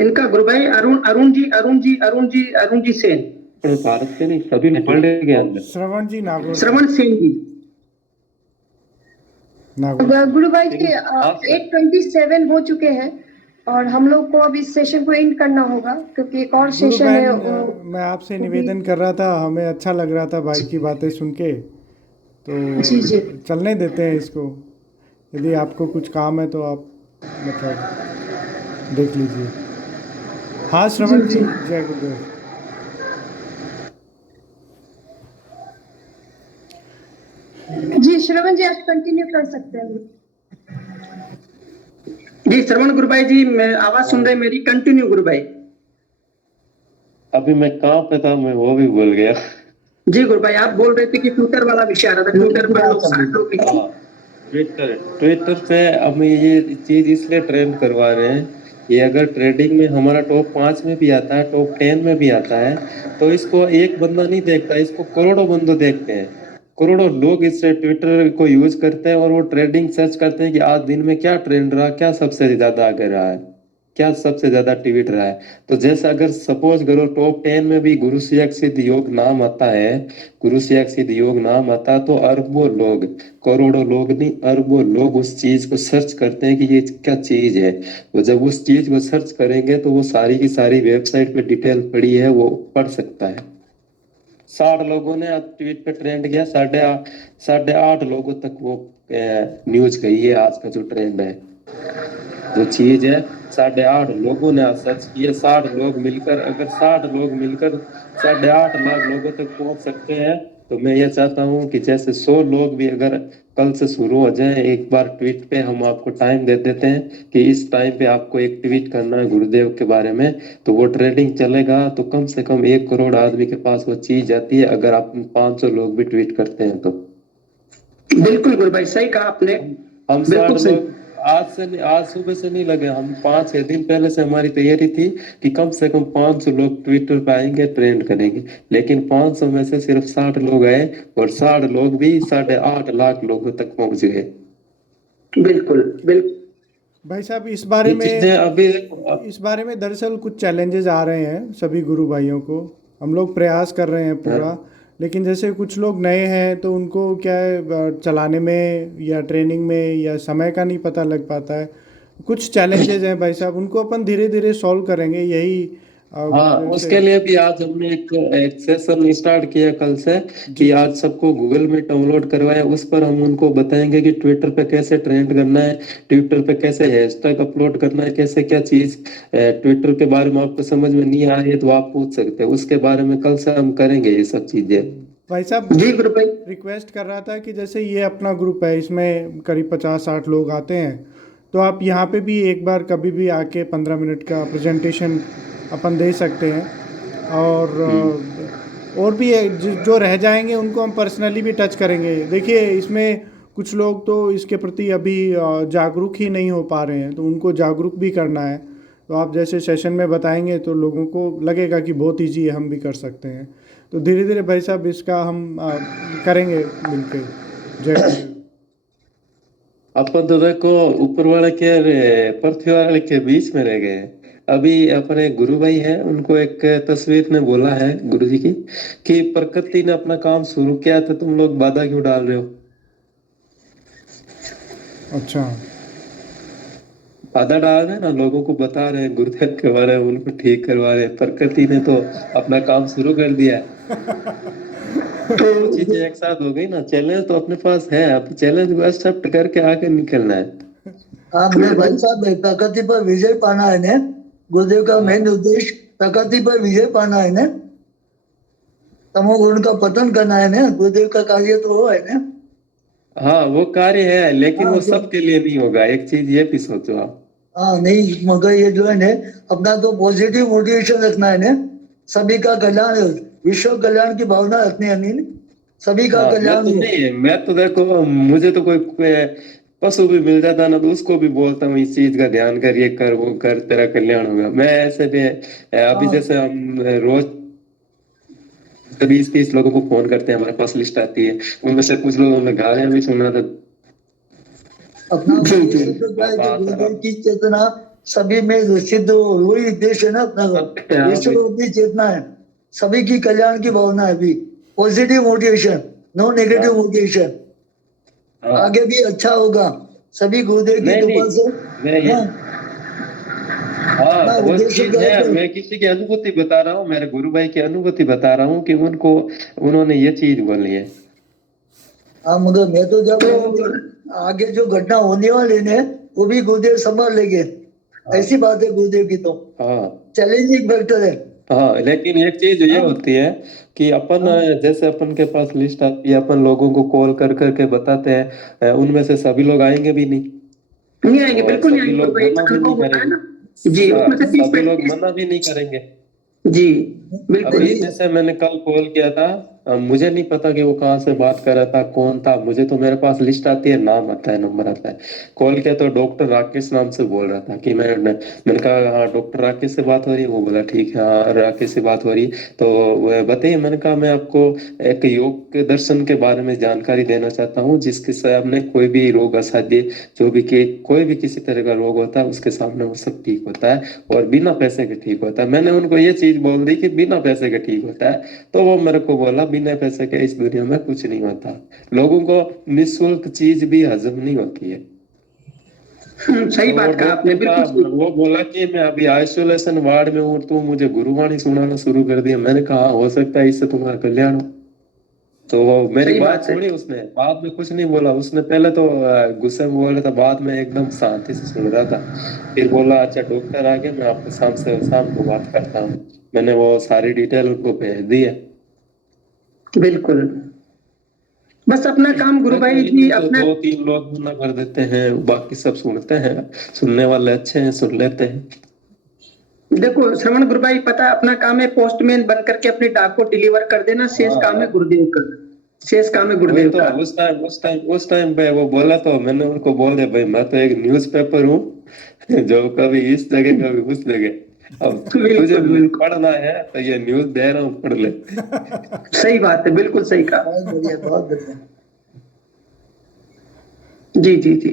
इनका गुरु भाई अरुण जी सेन। भारत के नहीं, सभी नेपाल के अंदर। श्रवण जी नागौर। श्रवण सेन जी नागौर। गुरु भाई जी 8:27 हो चुके हैं और हम लोग को अब इस सेशन को एंड करना होगा क्योंकि एक और गुरु सेशन है। बहन, मैं आपसे निवेदन कर रहा था, हमें अच्छा लग रहा था भाई की बातें सुन के, तो जी चलने देते हैं इसको। यदि आपको कुछ काम है तो आप मतलब देख लीजिए। हाँ श्रवण जी, जय गुरुदेव। जी श्रवण जी आप कंटिन्यू कर सकते हैं। जी श्रवण गुरु भाई जी, मैं आवाज सुन रहे मेरी? कंटिन्यू गुरु भाई। अभी मैं कहाँ पे था, मैं वो भी भूल गया। जी गुरु भाई, आप बोल रहे थे कि ट्विटर वाला विषय आ रहा था, ट्विटर पर लोग 60 लोग। ट्विटर पे हम ये चीज इसलिए ट्रेंड करवा रहे हैं, ये अगर ट्रेडिंग में हमारा टॉप 5 में भी आता है, टॉप 10 में भी आता है, तो इसको एक बंदा नहीं देखता, इसको करोड़ों बंदे देखते हैं। करोड़ों लोग इस ट्विटर को यूज करते हैं और वो ट्रेडिंग सर्च करते हैं कि आज दिन में क्या ट्रेंड रहा, क्या सबसे ज्यादा आगे रहा है, क्या सबसे ज्यादा ट्वीट रहा है। तो जैसे अगर सपोज करो टॉप 10 में भी गुरु सियाक सिद्ध योग नाम आता है, गुरु सियाक सिद्ध योग नाम आता है, तो अरबों लोग, करोड़ों लोग नहीं, अरबों लोग उस चीज को सर्च करते हैं कि ये क्या चीज है। वो जब उस चीज को सर्च करेंगे तो वो सारी की सारी वेबसाइट पे डिटेल पड़ी है, वो पढ़ सकता है। 60 लोगों ने ट्वीट पे ट्रेंड किया, 8.5 लोगों तक वो न्यूज गई है। आज का जो ट्रेंड है, जो चीज है, 8.5 लोगों ने सर्च किए। 60 लोग मिलकर, अगर 60 लोग मिलकर 8.5 लाख लोगों तक पहुंच सकते हैं, तो मैं ये चाहता हूं कि जैसे 100 लोग भी अगर कल से शुरू हो जाए, एक बार ट्वीट पे हम आपको टाइम दे देते हैं कि इस टाइम पे आपको एक ट्वीट करना है गुरुदेव के बारे में, तो वो ट्रेडिंग चलेगा। तो कम से कम 1 करोड़ आदमी के पास वो चीज जाती है, अगर आप 500 लोग भी ट्वीट करते हैं तो। बिल्कुल गुरु भाई, सही कहा आपने। हम 60 लोग आज सुबह से नहीं लगे, हम 5-6 दिन पहले से हमारी तैयारी थी कि कम से कम 500 लोग ट्विटर पे आएंगे, ट्रेंड करेंगे, लेकिन 500 में से सिर्फ 60 लोग आए और 60 लोग भी 8.5 लाख लोगों तक पहुंच गए। बिल्कुल बिल्कुल भाई साहब, इस बारे में दरअसल कुछ चैलेंजेस आ रहे हैं सभी गुरु भाइयों को। हम लोग प्रयास कर रहे हैं पूरा, लेकिन जैसे कुछ लोग नए हैं तो उनको क्या है, चलाने में या ट्रेनिंग में या समय का नहीं पता लग पाता है। कुछ चैलेंजेस हैं भाई साहब, उनको अपन धीरे धीरे सॉल्व करेंगे। यही हाँ, उसके लिए भी आज हमने एक सेशन स्टार्ट किया कल से, कि आज सबको गूगल में डाउनलोड करवाया। उस पर हम उनको बताएंगे कि ट्विटर पे कैसे ट्रेंड करना है, ट्विटर पे कैसे हैशटैग अपलोड करना है, कैसे क्या चीज ट्विटर के बारे में आपको समझ में नहीं आ रही है तो आप पूछ सकते हैं। उसके बारे में कल से हम करेंगे ये सब चीजें। भाई साहब जी ग्रुप भाई, रिक्वेस्ट कर रहा था कि जैसे ये अपना ग्रुप है, इसमें करीब 50-60 लोग आते हैं, तो आप यहाँ पे भी एक बार कभी भी आके 15 मिनट का प्रेजेंटेशन अपन दे सकते हैं। और भी जो रह जाएंगे उनको हम पर्सनली भी टच करेंगे। देखिए, इसमें कुछ लोग तो इसके प्रति अभी जागरूक ही नहीं हो पा रहे हैं, तो उनको जागरूक भी करना है। तो आप जैसे सेशन में बताएंगे तो लोगों को लगेगा कि बहुत ईजी है, हम भी कर सकते हैं। तो धीरे धीरे भाई साहब इसका हम करेंगे मिलके। जय गुरुदेव। अपन तो देखो ऊपर वाले के पृथ्वी वाले के बीच में रह गए हैं। अभी अपने गुरु भाई हैं, उनको एक तस्वीर ने बोला है गुरु जी की कि प्रकृति ने अपना काम शुरू किया था, तुम लोग बाधा क्यों डाल रहे हो? अच्छा, बाधा डाल रहे हैं ना, लोगों को बता रहे हैं गुरुदेव के बारे में, उनको ठीक करवा रहे हैं। प्रकृति ने तो अपना काम शुरू कर दिया है। तो चीजें एक साथ हो गई ना। चैलेंज तो अपने पास है, अब चैलेंज को एक्सेप्ट करके आगे निकलना है। हाँ मेरे भाई साहब, प्रकृति पर विजय पाना है ना। गुरुदेव का मेन उद्देश्य प्रकृति पर विजय पाना है ना, तमोगुण का पतन करना है ना। गुरुदेव का कार्य तो वो है ना। हाँ वो कार्य है, लेकिन हाँ, वो तो- सबके लिए नहीं होगा। एक चीज ये भी सोचो आप। हाँ नहीं, मगर ये जो है ना, अपना तो पॉजिटिव मोटिवेशन रखना है ना। सभी का कल्याण, विश्व कल्याण की भावना रखनी है नहीं, सभी का हाँ, मैं कल्याण तो हो। नहीं, मैं तो देखो, मुझे तो कोई पशु भी मिल जाता ना तो उसको भी बोलता हूँ इस चीज का ध्यान कर, ये कर, वो कर, तेरा कल्याण होगा। मैं ऐसे भी अभी हाँ। जैसे हम रोज 20-30 लोगों को फोन करते हैं, हमारे पास लिस्ट आती है, उनमें से कुछ लोगों ने गालियां भी सुना था। अपना उद्देश्य तो क्या है कि गुरुदेव की चेतना सभी में सिद्ध हो, वही उद्देश्य है ना अपना का। विश्व की चेतना है, सभी की कल्याण की भावना है भी। Positive motivation, no negative motivation. आगे भी अच्छा होगा, सभी गुरुदेव की नहीं कृपा से। नहीं, हाँ, हाँ अपना वो उद्देश्य चीज क्या है है। कि मैं किसी की अनुभूति बता रहा हूँ, मेरे गुरु भाई की अनुभूति बता रहा हूँ कि उनको, उन्होंने ये चीज बोली है। हाँ, मगर मैं तो जब आगे जो घटना होने वाली है वो भी गुरुदेव संभाल लेंगे। ऐसी बात है गुरुदेव की तो। हाँ चैलेंजिंग फैक्टर है। हाँ, लेकिन एक चीज ये हाँ, होती है कि अपन जैसे अपन के पास लिस्ट आती है, अपन लोगों को कॉल कर करके बताते हैं, उनमें से सभी लोग आएंगे भी नहीं आएंगे, और बिल्कुल नहीं सभी आएंगे। लोग भाई मना भी नहीं होता है करेंगे। ना जी, उसमें से 30 सभी लोग मना भी नहीं करेंगे। जी बिल्कुल। अभी जैसे मैंने कल कॉल किया था, मुझे नहीं पता कि वो कहाँ से बात कर रहा था, कौन था। मुझे तो मेरे पास लिस्ट आती है, नाम आता है, नंबर आता है। कॉल किया तो डॉक्टर राकेश नाम से बोल रहा था कि मैंने कहा हाँ डॉक्टर राकेश से बात हो रही है? वो बोला ठीक है, हाँ राकेश से बात हो रही है। तो वह बताइए। मैंने कहा मैं आपको एक योग के दर्शन के बारे में जानकारी देना चाहता हूँ, जिसके सामने कोई भी रोग असाध्य, जो भी कोई भी किसी तरह का रोग होता है उसके सामने वो सब ठीक होता है और बिना पैसे के ठीक होता है। मैंने उनको ये चीज बोल दी कि बिना पैसे के ठीक होता है, तो वो मेरे को बोला बिना पैसे के इस दुनिया में कुछ नहीं होता। लोगों को निःशुल्क चीज भी हजम नहीं होती है। सही बात कहा आपने, बिल्कुल। वो बोला कि मैं अभी आइसोलेशन वार्ड में हूँ, तो मुझे गुरुवाणी सुनाना शुरू कर दिया। मैंने कहा हो सकता है इससे तुम्हारा कल्याण हो। तो वो मेरी बात सुनी उसने, बाद में कुछ नहीं बोला उसने। पहले तो गुस्से में बोल रहा था, बाद में एकदम शांति से सुन रहा था। फिर बोला अच्छा डॉक्टर आ गया, मैं आपको शाम को बात करता हूँ। मैंने वो सारी डिटेल उनको भेज दी है। बिल्कुल, बस अपना काम गुरु भाई जी अपना। 2-3 लोग मना कर देते हैं, बाकी सब सुनते हैं। सुनने वाले अच्छे हैं, सुन लेते हैं। देखो श्रवण गुरु भाई, पता है अपना काम है पोस्टमैन बन करके अपने डाक को डिलीवर कर देना। शेष काम है गुरुदेव का, शेष काम है गुरुदेव तो का। उस टाइम पे वो बोला तो मैंने उनको बोल दिया भाई मैं तो एक न्यूज़पेपर हूँ जो कभी इस जगह कभी उस जगह। अब तुझे पढ़ना है तो ये न्यूज़ दे रहा हूँ, पढ़ ले। सही बात है, बिल्कुल सही कहा। बहुत बढ़िया, बहुत बढ़िया। जी जी जी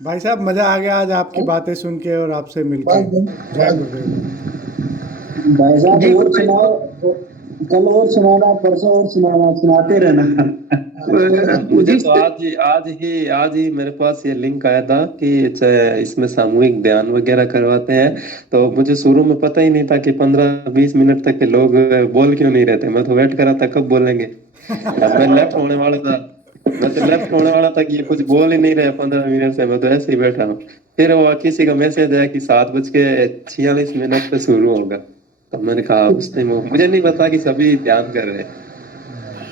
भाई साहब मजा आ गया आज आपकी बातें सुन के और आपसे मिलके। जय गुरुदेव। भाई साहब और सुनाओ, कल और सुनाना, परसों और सुनाना, सुनाते रहना। मुझे तो आज ही मेरे पास ये लिंक आया था कि इसमें सामूहिक ध्यान वगैरह करवाते हैं। तो मुझे शुरू में पता ही नहीं था कि 15-20 मिनट तक के लोग बोल क्यों नहीं रहते। मैं तो वेट कर रहा था कब बोलेंगे। मैं लेफ्ट होने वाला था कि ये कुछ बोल ही नहीं रहे 15 मिनट से। मैं तो ऐसे ही बैठा हूँ। फिर वो किसी का मैसेज आया कि 7:46 पे शुरू होगा। तो मैंने कहा उस टाइम मुझे नहीं पता कि सभी ध्यान कर रहे हैं।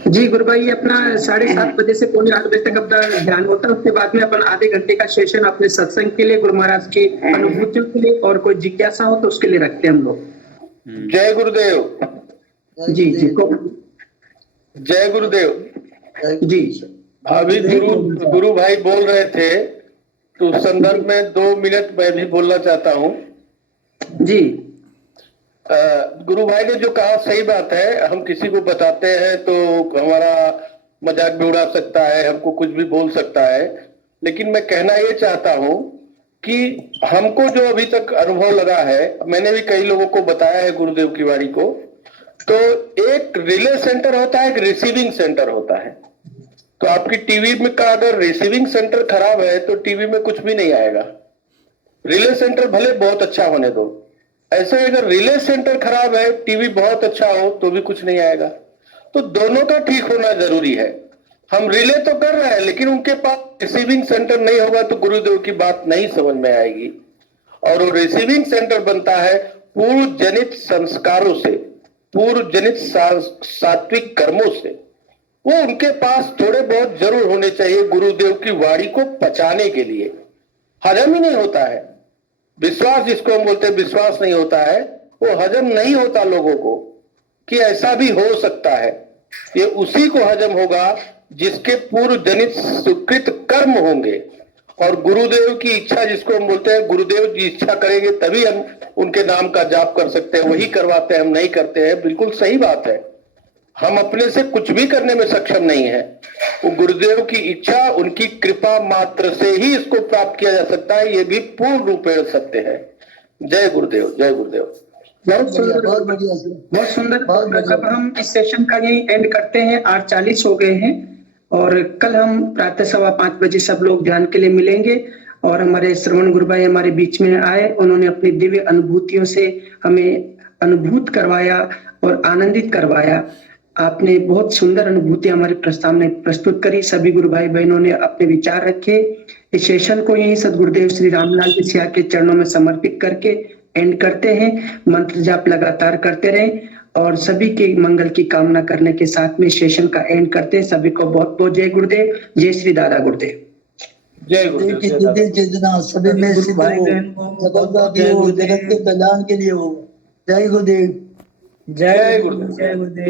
जी गुरु भाई, अपना 7:30 बजे से 7:45 बजे तक अपना ध्यान होता है। उसके बाद में अपन आधे घंटे का सेशन अपने सत्संग के लिए, गुरु महाराज की अनुभूतियों के लिए और कोई जिज्ञासा हो तो उसके लिए रखते हैं हम लोग। जय गुरुदेव। जी जी जय गुरुदेव। जी अभी गुरु भाई बोल रहे थे तो उस संदर्भ में 2 मिनट मैं भी बोलना चाहता हूँ। जी गुरु भाई ने जो कहा सही बात है। हम किसी को बताते हैं तो हमारा मजाक भी उड़ा सकता है, हमको कुछ भी बोल सकता है, लेकिन मैं कहना ये चाहता हूँ कि हमको जो अभी तक अनुभव लगा है, मैंने भी कई लोगों को बताया है गुरुदेव की वाणी को, तो एक रिले सेंटर होता है, एक रिसीविंग सेंटर होता है। तो आपकी टीवी में का अगर रिसीविंग सेंटर खराब है तो टीवी में कुछ भी नहीं आएगा। रिले सेंटर भले बहुत अच्छा होने दो, ऐसे अगर रिले सेंटर खराब है, टीवी बहुत अच्छा हो तो भी कुछ नहीं आएगा। तो दोनों का ठीक होना जरूरी है। हम रिले तो कर रहे हैं, लेकिन उनके पास रिसीविंग सेंटर नहीं होगा तो गुरुदेव की बात नहीं समझ में आएगी। और वो रिसीविंग सेंटर बनता है पूर्व जनित संस्कारों से, पूर्व जनित सात्विक कर्मों से। वो उनके पास थोड़े बहुत जरूर होने चाहिए गुरुदेव की वाणी को पचाने के लिए। हजम ही नहीं होता है। विश्वास जिसको हम बोलते हैं, विश्वास नहीं होता है, वो हजम नहीं होता लोगों को कि ऐसा भी हो सकता है। ये उसी को हजम होगा जिसके पूर्व जनित सुकृत कर्म होंगे। और गुरुदेव की इच्छा जिसको हम बोलते हैं, गुरुदेव जी इच्छा करेंगे तभी हम उनके नाम का जाप कर सकते हैं, वही करवाते हैं, हम नहीं करते हैं। बिल्कुल सही बात है। हम अपने से कुछ भी करने में सक्षम नहीं है। वो गुरुदेव की इच्छा, उनकी कृपा मात्र से ही इसको प्राप्त किया जा सकता है। ये भी पूर्ण रूपेण सत्य है। जय गुरुदेव, जय गुरुदेव। बहुत सुंदर, बहुत सुंदर। अब हम इस सेशन का यही एंड करते हैं। 8:40 हो गए हैं और कल हम प्रातः 5:15 बजे सब लोग ध्यान के लिए मिलेंगे। और हमारे श्रवण गुरु भाई हमारे बीच में आए, उन्होंने अपनी दिव्य अनुभूतियों से हमें अनुभूत करवाया और आनंदित करवाया। आपने बहुत सुंदर अनुभूति हमारे प्रस्ताव में प्रस्तुत करी। सभी गुरु भाई बहनों ने अपने विचार रखे। इस सेशन को यही सदगुरुदेव श्री रामलाल जी सिया के चरणों में समर्पित करके एंड करते हैं। मंत्र जाप लगातार करते रहें और सभी के मंगल की कामना करने के साथ में सेशन का एंड करते हैं। सभी को बहुत बहुत जय गुरुदेव, जय श्री दादा गुरुदेव। जय गुरुदेव, जय दादा। चेतना सभी में स्थित हो, जगत के कल्याण के लिए हो। जय गुरुदेव, जय गुरुदेव, जय गुरुदेव।